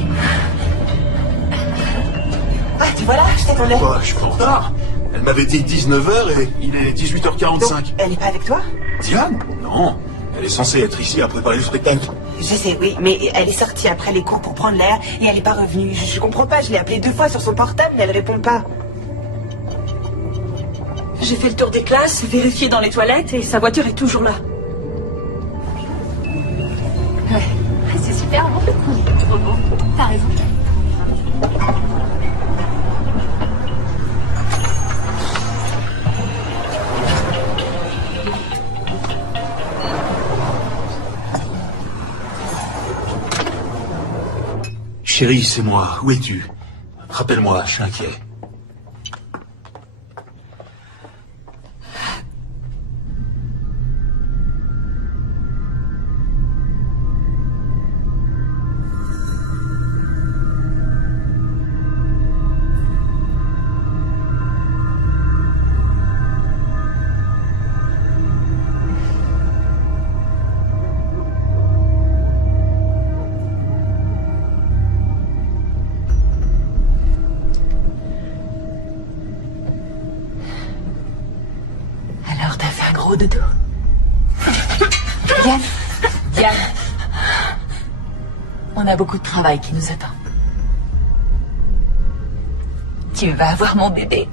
Ah, tu vois là, je t'attendais. Quoi, je suis en retard. Elle m'avait dit 19h et il est 18h45. Donc, elle est pas avec toi? Diane? Non. Elle est censée être ici à préparer le spectacle. Je sais, oui, mais elle est sortie après les cours pour prendre l'air et elle est pas revenue. Je comprends pas, je l'ai appelée 2 fois sur son portable, mais elle répond pas. J'ai fait le tour des classes, vérifié dans les toilettes et sa voiture est toujours là. Ouais, c'est super bon. Trop bon. T'as raison. Chérie, c'est moi. Où es-tu? Rappelle-moi, je suis inquiet. Alors, t'as fait un gros dodo. Diane, Diane. On a beaucoup de travail qui nous attend. Tu vas avoir mon bébé.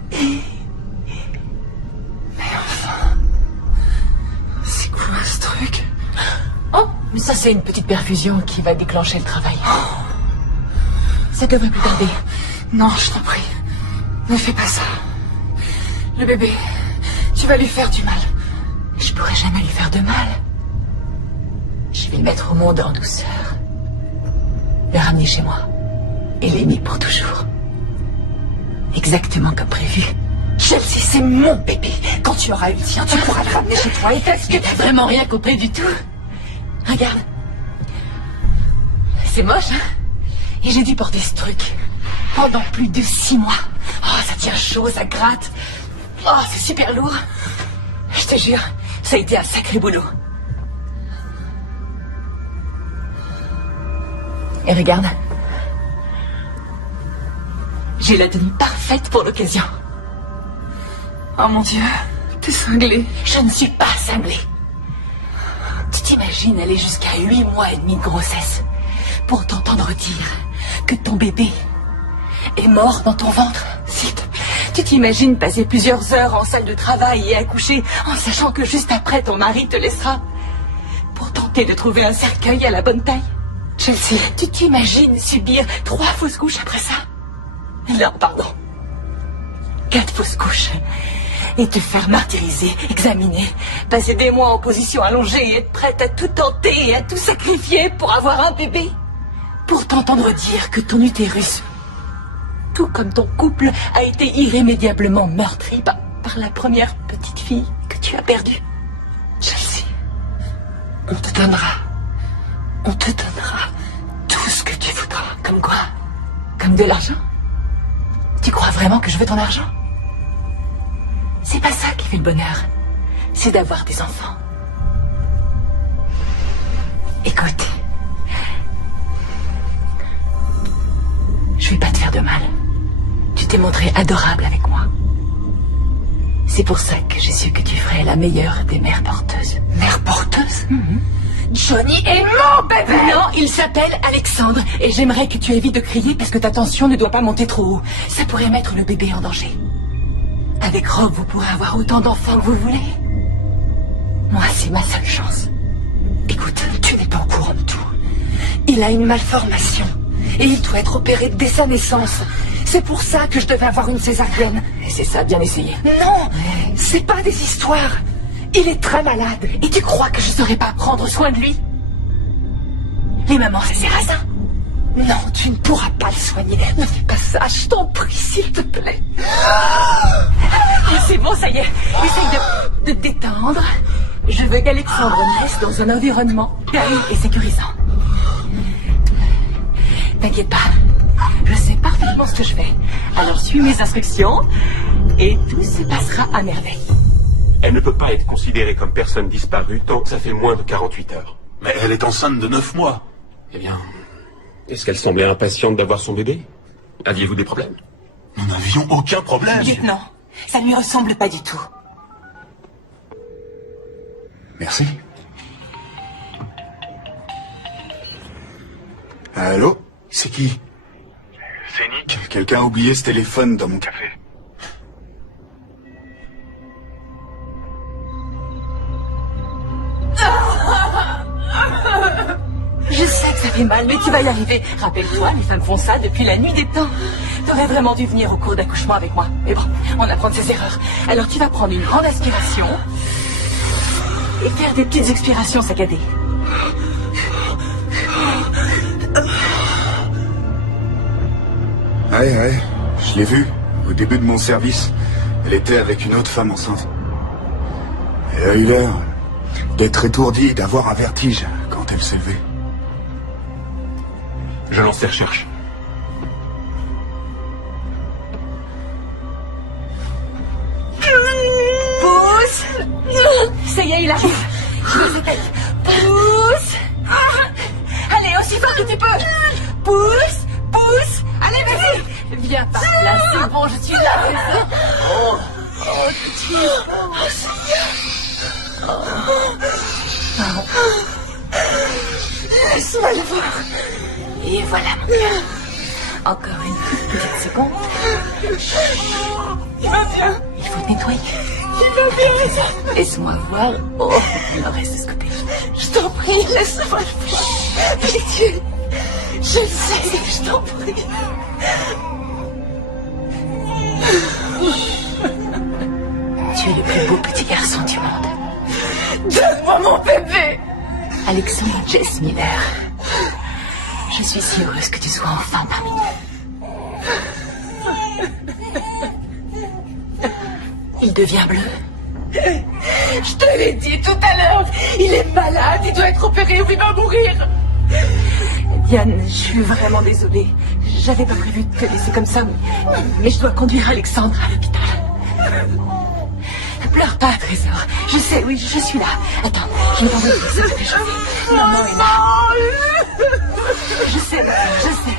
Mais enfin... C'est quoi ce truc? Oh, mais ça c'est une petite perfusion qui va déclencher le travail. Ça devrait plus tarder. Non, je t'en prie. Ne fais pas ça. Le bébé... Tu vas lui faire du mal. Je pourrais jamais lui faire de mal. Je vais le mettre au monde en douceur. Le ramener chez moi. Et l'aimer pour toujours. Exactement comme prévu. Chelsea, c'est mon bébé. Quand tu auras eu le tien, tu pourras le ramener chez toi. Et est-ce que t'as vraiment rien compris du tout? Regarde. C'est moche, hein? Et j'ai dû porter ce truc pendant plus de 6 mois. Oh, ça tient chaud, ça gratte. Oh, c'est super lourd. Je te jure, ça a été un sacré boulot. Et regarde. J'ai la tenue parfaite pour l'occasion. Oh mon Dieu, t'es cinglée. Je ne suis pas cinglée. Tu t'imagines aller jusqu'à 8 mois et demi de grossesse pour t'entendre dire que ton bébé est mort dans ton ventre? S'il te plaît. Tu t'imagines passer plusieurs heures en salle de travail et accoucher en sachant que juste après ton mari te laissera pour tenter de trouver un cercueil à la bonne taille? Chelsea, tu t'imagines subir 3 fausses couches après ça? Non, pardon. 4 fausses couches. Et te faire martyriser, examiner, passer des mois en position allongée et être prête à tout tenter et à tout sacrifier pour avoir un bébé. Pour t'entendre dire que ton utérus, tout comme ton couple, a été irrémédiablement meurtri par la première petite fille que tu as perdue. Chelsea, on te donnera tout ce que tu voudras. Comme quoi? Comme de l'argent? Tu crois vraiment que je veux ton argent? C'est pas ça qui fait le bonheur. C'est d'avoir des enfants. Écoute, je vais pas te faire de mal. Tu t'es montré adorable avec moi. C'est pour ça que j'ai su que tu ferais la meilleure des mères porteuses. Mère porteuse? Johnny est mon bébé! Non, il s'appelle Alexandre. Et j'aimerais que tu évites de crier parce que ta tension ne doit pas monter trop haut. Ça pourrait mettre le bébé en danger. Avec Rob, vous pourrez avoir autant d'enfants que vous voulez. Moi, c'est ma seule chance. Écoute, tu n'es pas au courant de tout. Il a une malformation. Et il doit être opéré dès sa naissance. C'est pour ça que je devais avoir une césarienne. Et c'est ça, bien essayé. Non, c'est pas des histoires. Il est très malade. Et tu crois que je saurais pas prendre soin de lui? Les mamans, ça sert à ça. Non, tu ne pourras pas le soigner. Ne fais pas ça, je t'en prie, s'il te plaît. Oh, c'est bon, ça y est. Essaye de te détendre. Je veux qu'Alexandre naisse dans un environnement calme et sécurisant. T'inquiète pas. Je sais parfaitement ce que je fais. Alors suis mes instructions et tout se passera à merveille. Elle ne peut pas être considérée comme personne disparue tant que ça fait moins de 48 heures. Mais elle est enceinte de 9 mois. Eh bien, est-ce qu'elle semblait impatiente d'avoir son bébé? Aviez-vous des problèmes? Nous n'avions aucun problème. Lieutenant, ça lui ressemble pas du tout. Merci. Allô? C'est qui? C'est Nick. Quelqu'un a oublié ce téléphone dans mon café. Je sais que ça fait mal, mais tu vas y arriver. Rappelle-toi, les femmes font ça depuis la nuit des temps. T'aurais vraiment dû venir au cours d'accouchement avec moi. Mais bon, on apprend de ses erreurs. Alors tu vas prendre une grande aspiration et faire des petites expirations saccadées. Ouais, je l'ai vue. Au début de mon service, elle était avec une autre femme enceinte. Elle a eu l'air d'être étourdie, d'avoir un vertige quand elle s'est levée. Je lance les recherches. Pousse! Ça y est, il arrive. Je veux sa tête. Pousse! Allez, aussi fort que tu peux. Pousse! Pousse! Allez, vas-y! Viens par là, c'est bon, je suis là. Oh, Dieu! Oh, Seigneur! Laisse-moi le voir. Et voilà, mon cœur. Encore une toute petite seconde. Il va bien. Il faut nettoyer. Il va bien. Laisse-moi voir. Oh, il en reste de ce côté. Je t'en prie, laisse-moi le voir. Pitié. Je le sais, je t'en prie. Tu es le plus beau petit garçon du monde. Donne-moi mon bébé. Alexandre Jess Miller. Je suis si heureuse que tu sois enfin parmi nous. Il devient bleu. Je te l'ai dit tout à l'heure. Il est malade, il doit être opéré ou il va mourir. Diane, je suis vraiment désolée. J'avais pas prévu de te laisser comme ça, mais je dois conduire Alexandre à l'hôpital. Pleure pas, Trésor. Je sais, oui, je suis là. Attends, je vais t'envoyer ce que je fais. Maman est là. Je sais, je sais.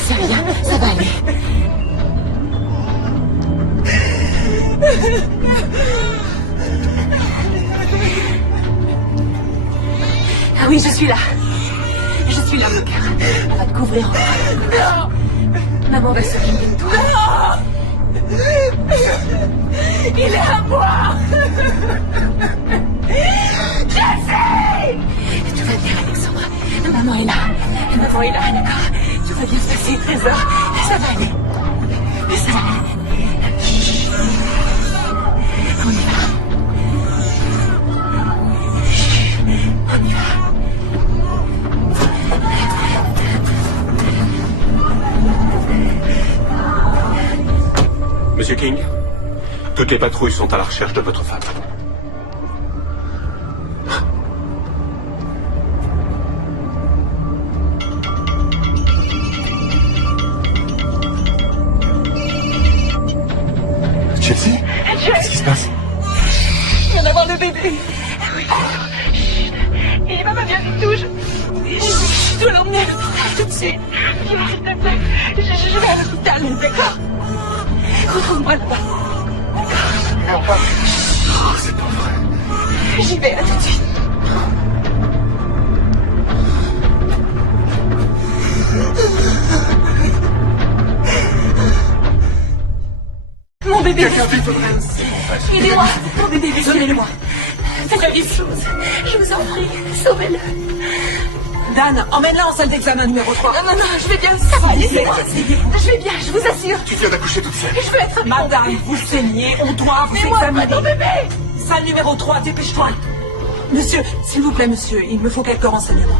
C'est rien, ça va aller. Ah oui, je suis là. Je suis là, mon cœur. On va te couvrir en bras. Maman va s'occuper de toi. Il est à moi. Jessie! Tout va bien, Alexandre. Maman est là. Maman est là, d'accord? Tout va bien se passer, Trésor. Ça va aller. Ça va aller. Chut. On y va. Chut. On y va. Monsieur King, toutes les patrouilles sont à la recherche de votre femme. Chelsea? Qu'est-ce qui se passe? Je viens d'avoir le bébé. Oui. Et maman vient du tout. Je dois l'emmener à l'hôpital tout de suite. Viens, s'il te plaît. Je vais à l'hôpital, d'accord? Retrouve-moi là-bas. Mais enfin... Oh, c'est pas vrai. J'y vais, à tout de suite. bébé. Quelqu'un vite, Aidez-moi. Mon bébé, donnez-le-moi. Faites la même chose. Je vous en prie, sauvez-le. Dan, emmène-la en salle d'examen numéro 3. Non, je vais bien. Ça va, laissez-moi. Je vais bien, je vous assure. Tu viens d'accoucher toute seule. Je vais être... Madame, vous saignez, on doit vous Mais moi, examiner. pas ton bébé. Salle numéro 3, dépêche-toi. Monsieur, s'il vous plaît, monsieur, il me faut quelques renseignements.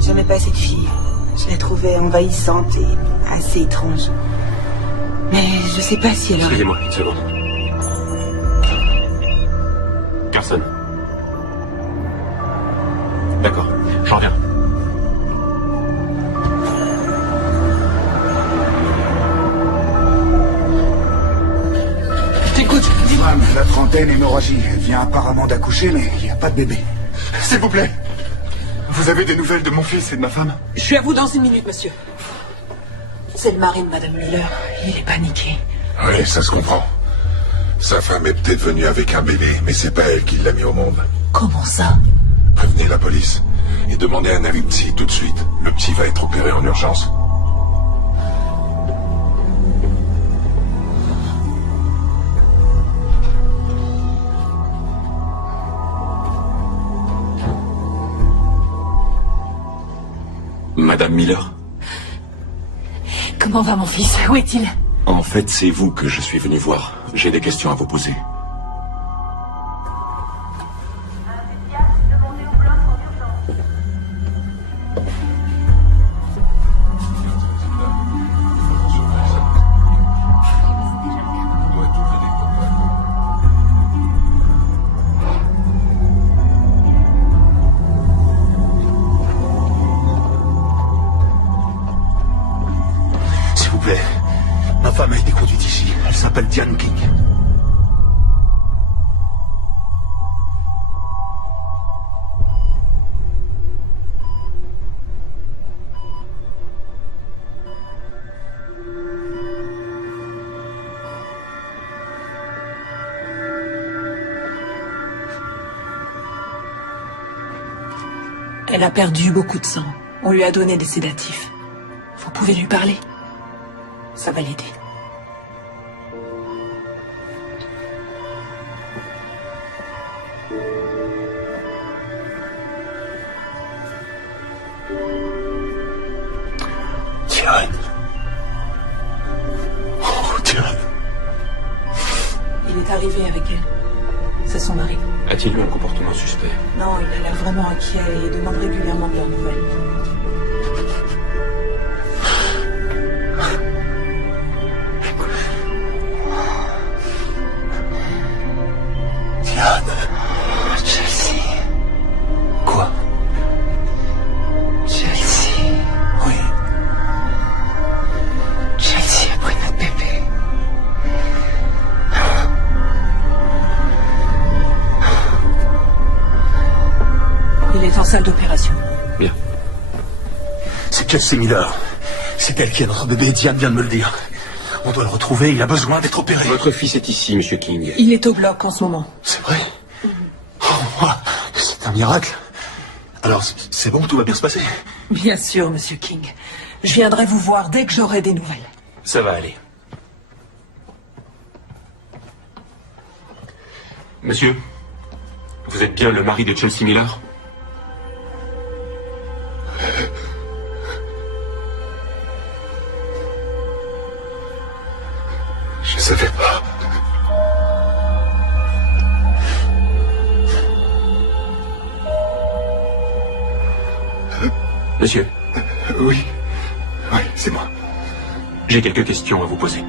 J'aimais pas cette fille. Je la trouvais envahissante et assez étrange. Mais je sais pas si elle aurait... Excusez-moi, une seconde. Carson. D'accord, j'en reviens. T'écoutes, dis-moi. Femme, la trentaine, hémorragie. Elle vient apparemment d'accoucher, mais il n'y a pas de bébé. S'il vous plaît. Vous avez des nouvelles de mon fils et de ma femme? Je suis à vous dans 1 minute, monsieur. C'est le mari de Madame Müller. Il est paniqué. Oui, ça se comprend. Sa femme est peut-être venue avec un bébé, mais c'est pas elle qui l'a mis au monde. Comment ça? Prévenez la police et demandez un avis psy tout de suite. Le petit va être opéré en urgence. Madame Miller, Comment va mon fils? Où est-il? en fait, c'est vous que je suis venu voir. J'ai des questions à vous poser. S'il vous plaît, ma femme a été conduite ici. Elle s'appelle Diane King. Elle a perdu beaucoup de sang. On lui a donné des sédatifs. Vous pouvez lui parler. Ça va l'aider. Diane. Oh, Diane. Il est arrivé avec elle. C'est son mari. A-t-il eu un comportement suspect? Non, il a l'air vraiment inquiet et demande régulièrement de leurs nouvelles. Diane. Chelsea. Quoi? Chelsea. Oui. Chelsea a pris notre bébé. Il est en salle d'opération. Bien. C'est Chelsea Miller. C'est elle qui est notre bébé, Diane vient de me le dire. On doit le retrouver, il a besoin d'être opéré. Votre fils est ici, Monsieur King. Il est au bloc en ce moment. C'est vrai? Oh, c'est un miracle. Alors, c'est bon, tout va bien se passer? Bien sûr, Monsieur King. Je viendrai vous voir dès que j'aurai des nouvelles. Ça va aller. Monsieur, vous êtes bien le mari de Chelsea Miller? Je savais pas. Monsieur, Oui. Oui, c'est moi. j'ai quelques questions à vous poser.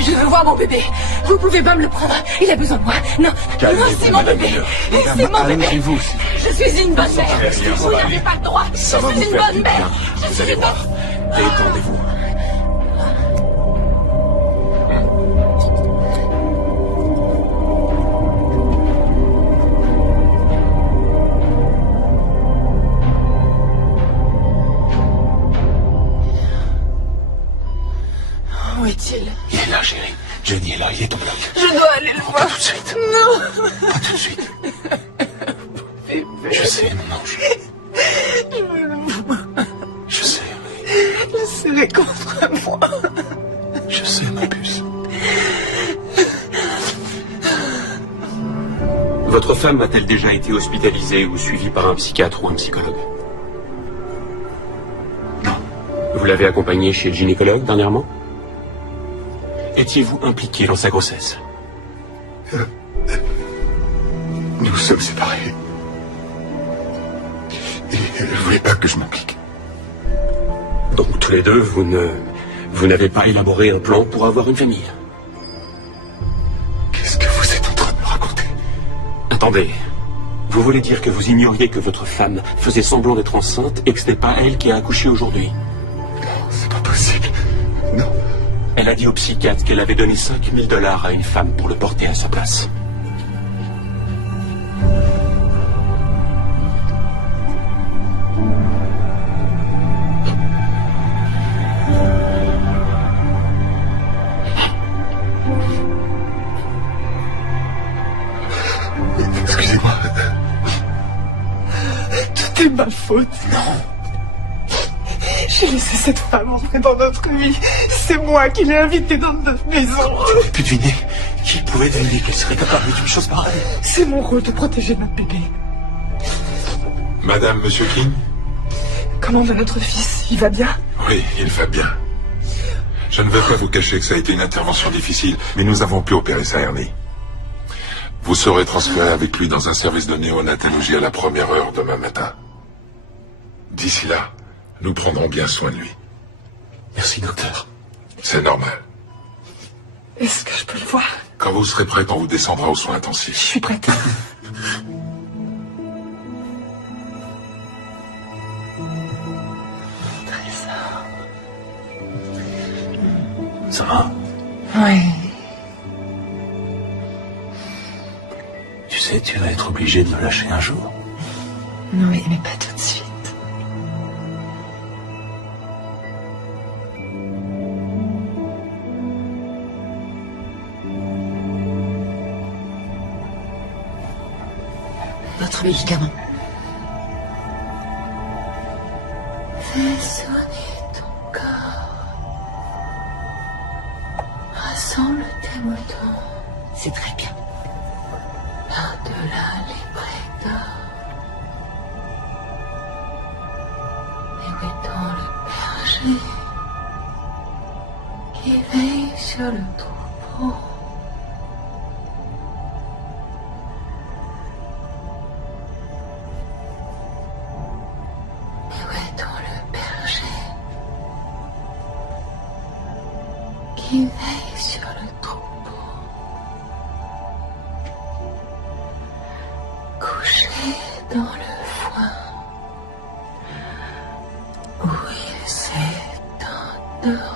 Je veux voir mon bébé. Vous pouvez pas me le prendre. Il a besoin de moi. Non, non, c'est mon bébé. C'est mon bébé. Allez-vous. Je suis une bonne mère. Vous n'avez pas le droit. Je Ça va suis vous une faire bonne du bien. mère. Je Vous suis allez une voir. bonne... Détendez-vous. est-il? Il est là, chérie. Jenny est là, il est au bloc. Je dois aller le voir. Pas tout de suite. Non. Pas tout de suite. Bébé. Je sais, mon ange. Je veux le voir. Je sais. Le serrer contre moi. Je sais, ma puce. Votre femme a-t-elle déjà été hospitalisée ou suivie par un psychiatre ou un psychologue? Non. Vous l'avez accompagnée chez le gynécologue dernièrement? Étiez-vous impliqué dans sa grossesse? Nous sommes séparés. Et elle ne voulait pas que je m'implique. Donc tous les deux, vous n'avez pas élaboré un plan pour avoir une famille? Qu'est-ce que vous êtes en train de me raconter? Attendez. Vous voulez dire que vous ignoriez que votre femme faisait semblant d'être enceinte et que ce n'est pas elle qui a accouché aujourd'hui? Non, c'est pas possible. Non. Elle a dit au psychiatre qu'elle avait donné 5 000 $ à une femme pour le porter à sa place. Excusez-moi. Tout est ma faute. Non. J'ai laissé cette femme entrer dans notre vie. C'est moi qui l'ai invitée dans notre maison. Tu aurais pu deviner. Qui pouvait deviner qu'elle serait capable d'une chose pareille? C'est mon rôle de protéger notre bébé. Madame, Monsieur King? Comment va notre fils? Il va bien? Oui, il va bien. Je ne vais pas vous cacher que ça a été une intervention difficile, mais nous avons pu opérer sa hernie. Vous serez transféré avec lui dans un service de néonatologie à la première heure demain matin. D'ici là, nous prendrons bien soin de lui. Merci, docteur. C'est normal. Est-ce que je peux le voir? Quand vous serez prête, on vous descendra aux soins Je intensifs. suis prête. Ça va? Oui. Tu sais, tu vas être obligé de me lâcher un jour. Oui, mais pas tout de suite. Votre médicament. Fais sonner ton corps. Rassemble tes moutons. C'est très bien. Par-delà les prédateurs. Écoutons le berger qui veille sur le troupeau. Écoutons le berger qui veille sur le troupeau. Couché dans le foin où il s'est endormi.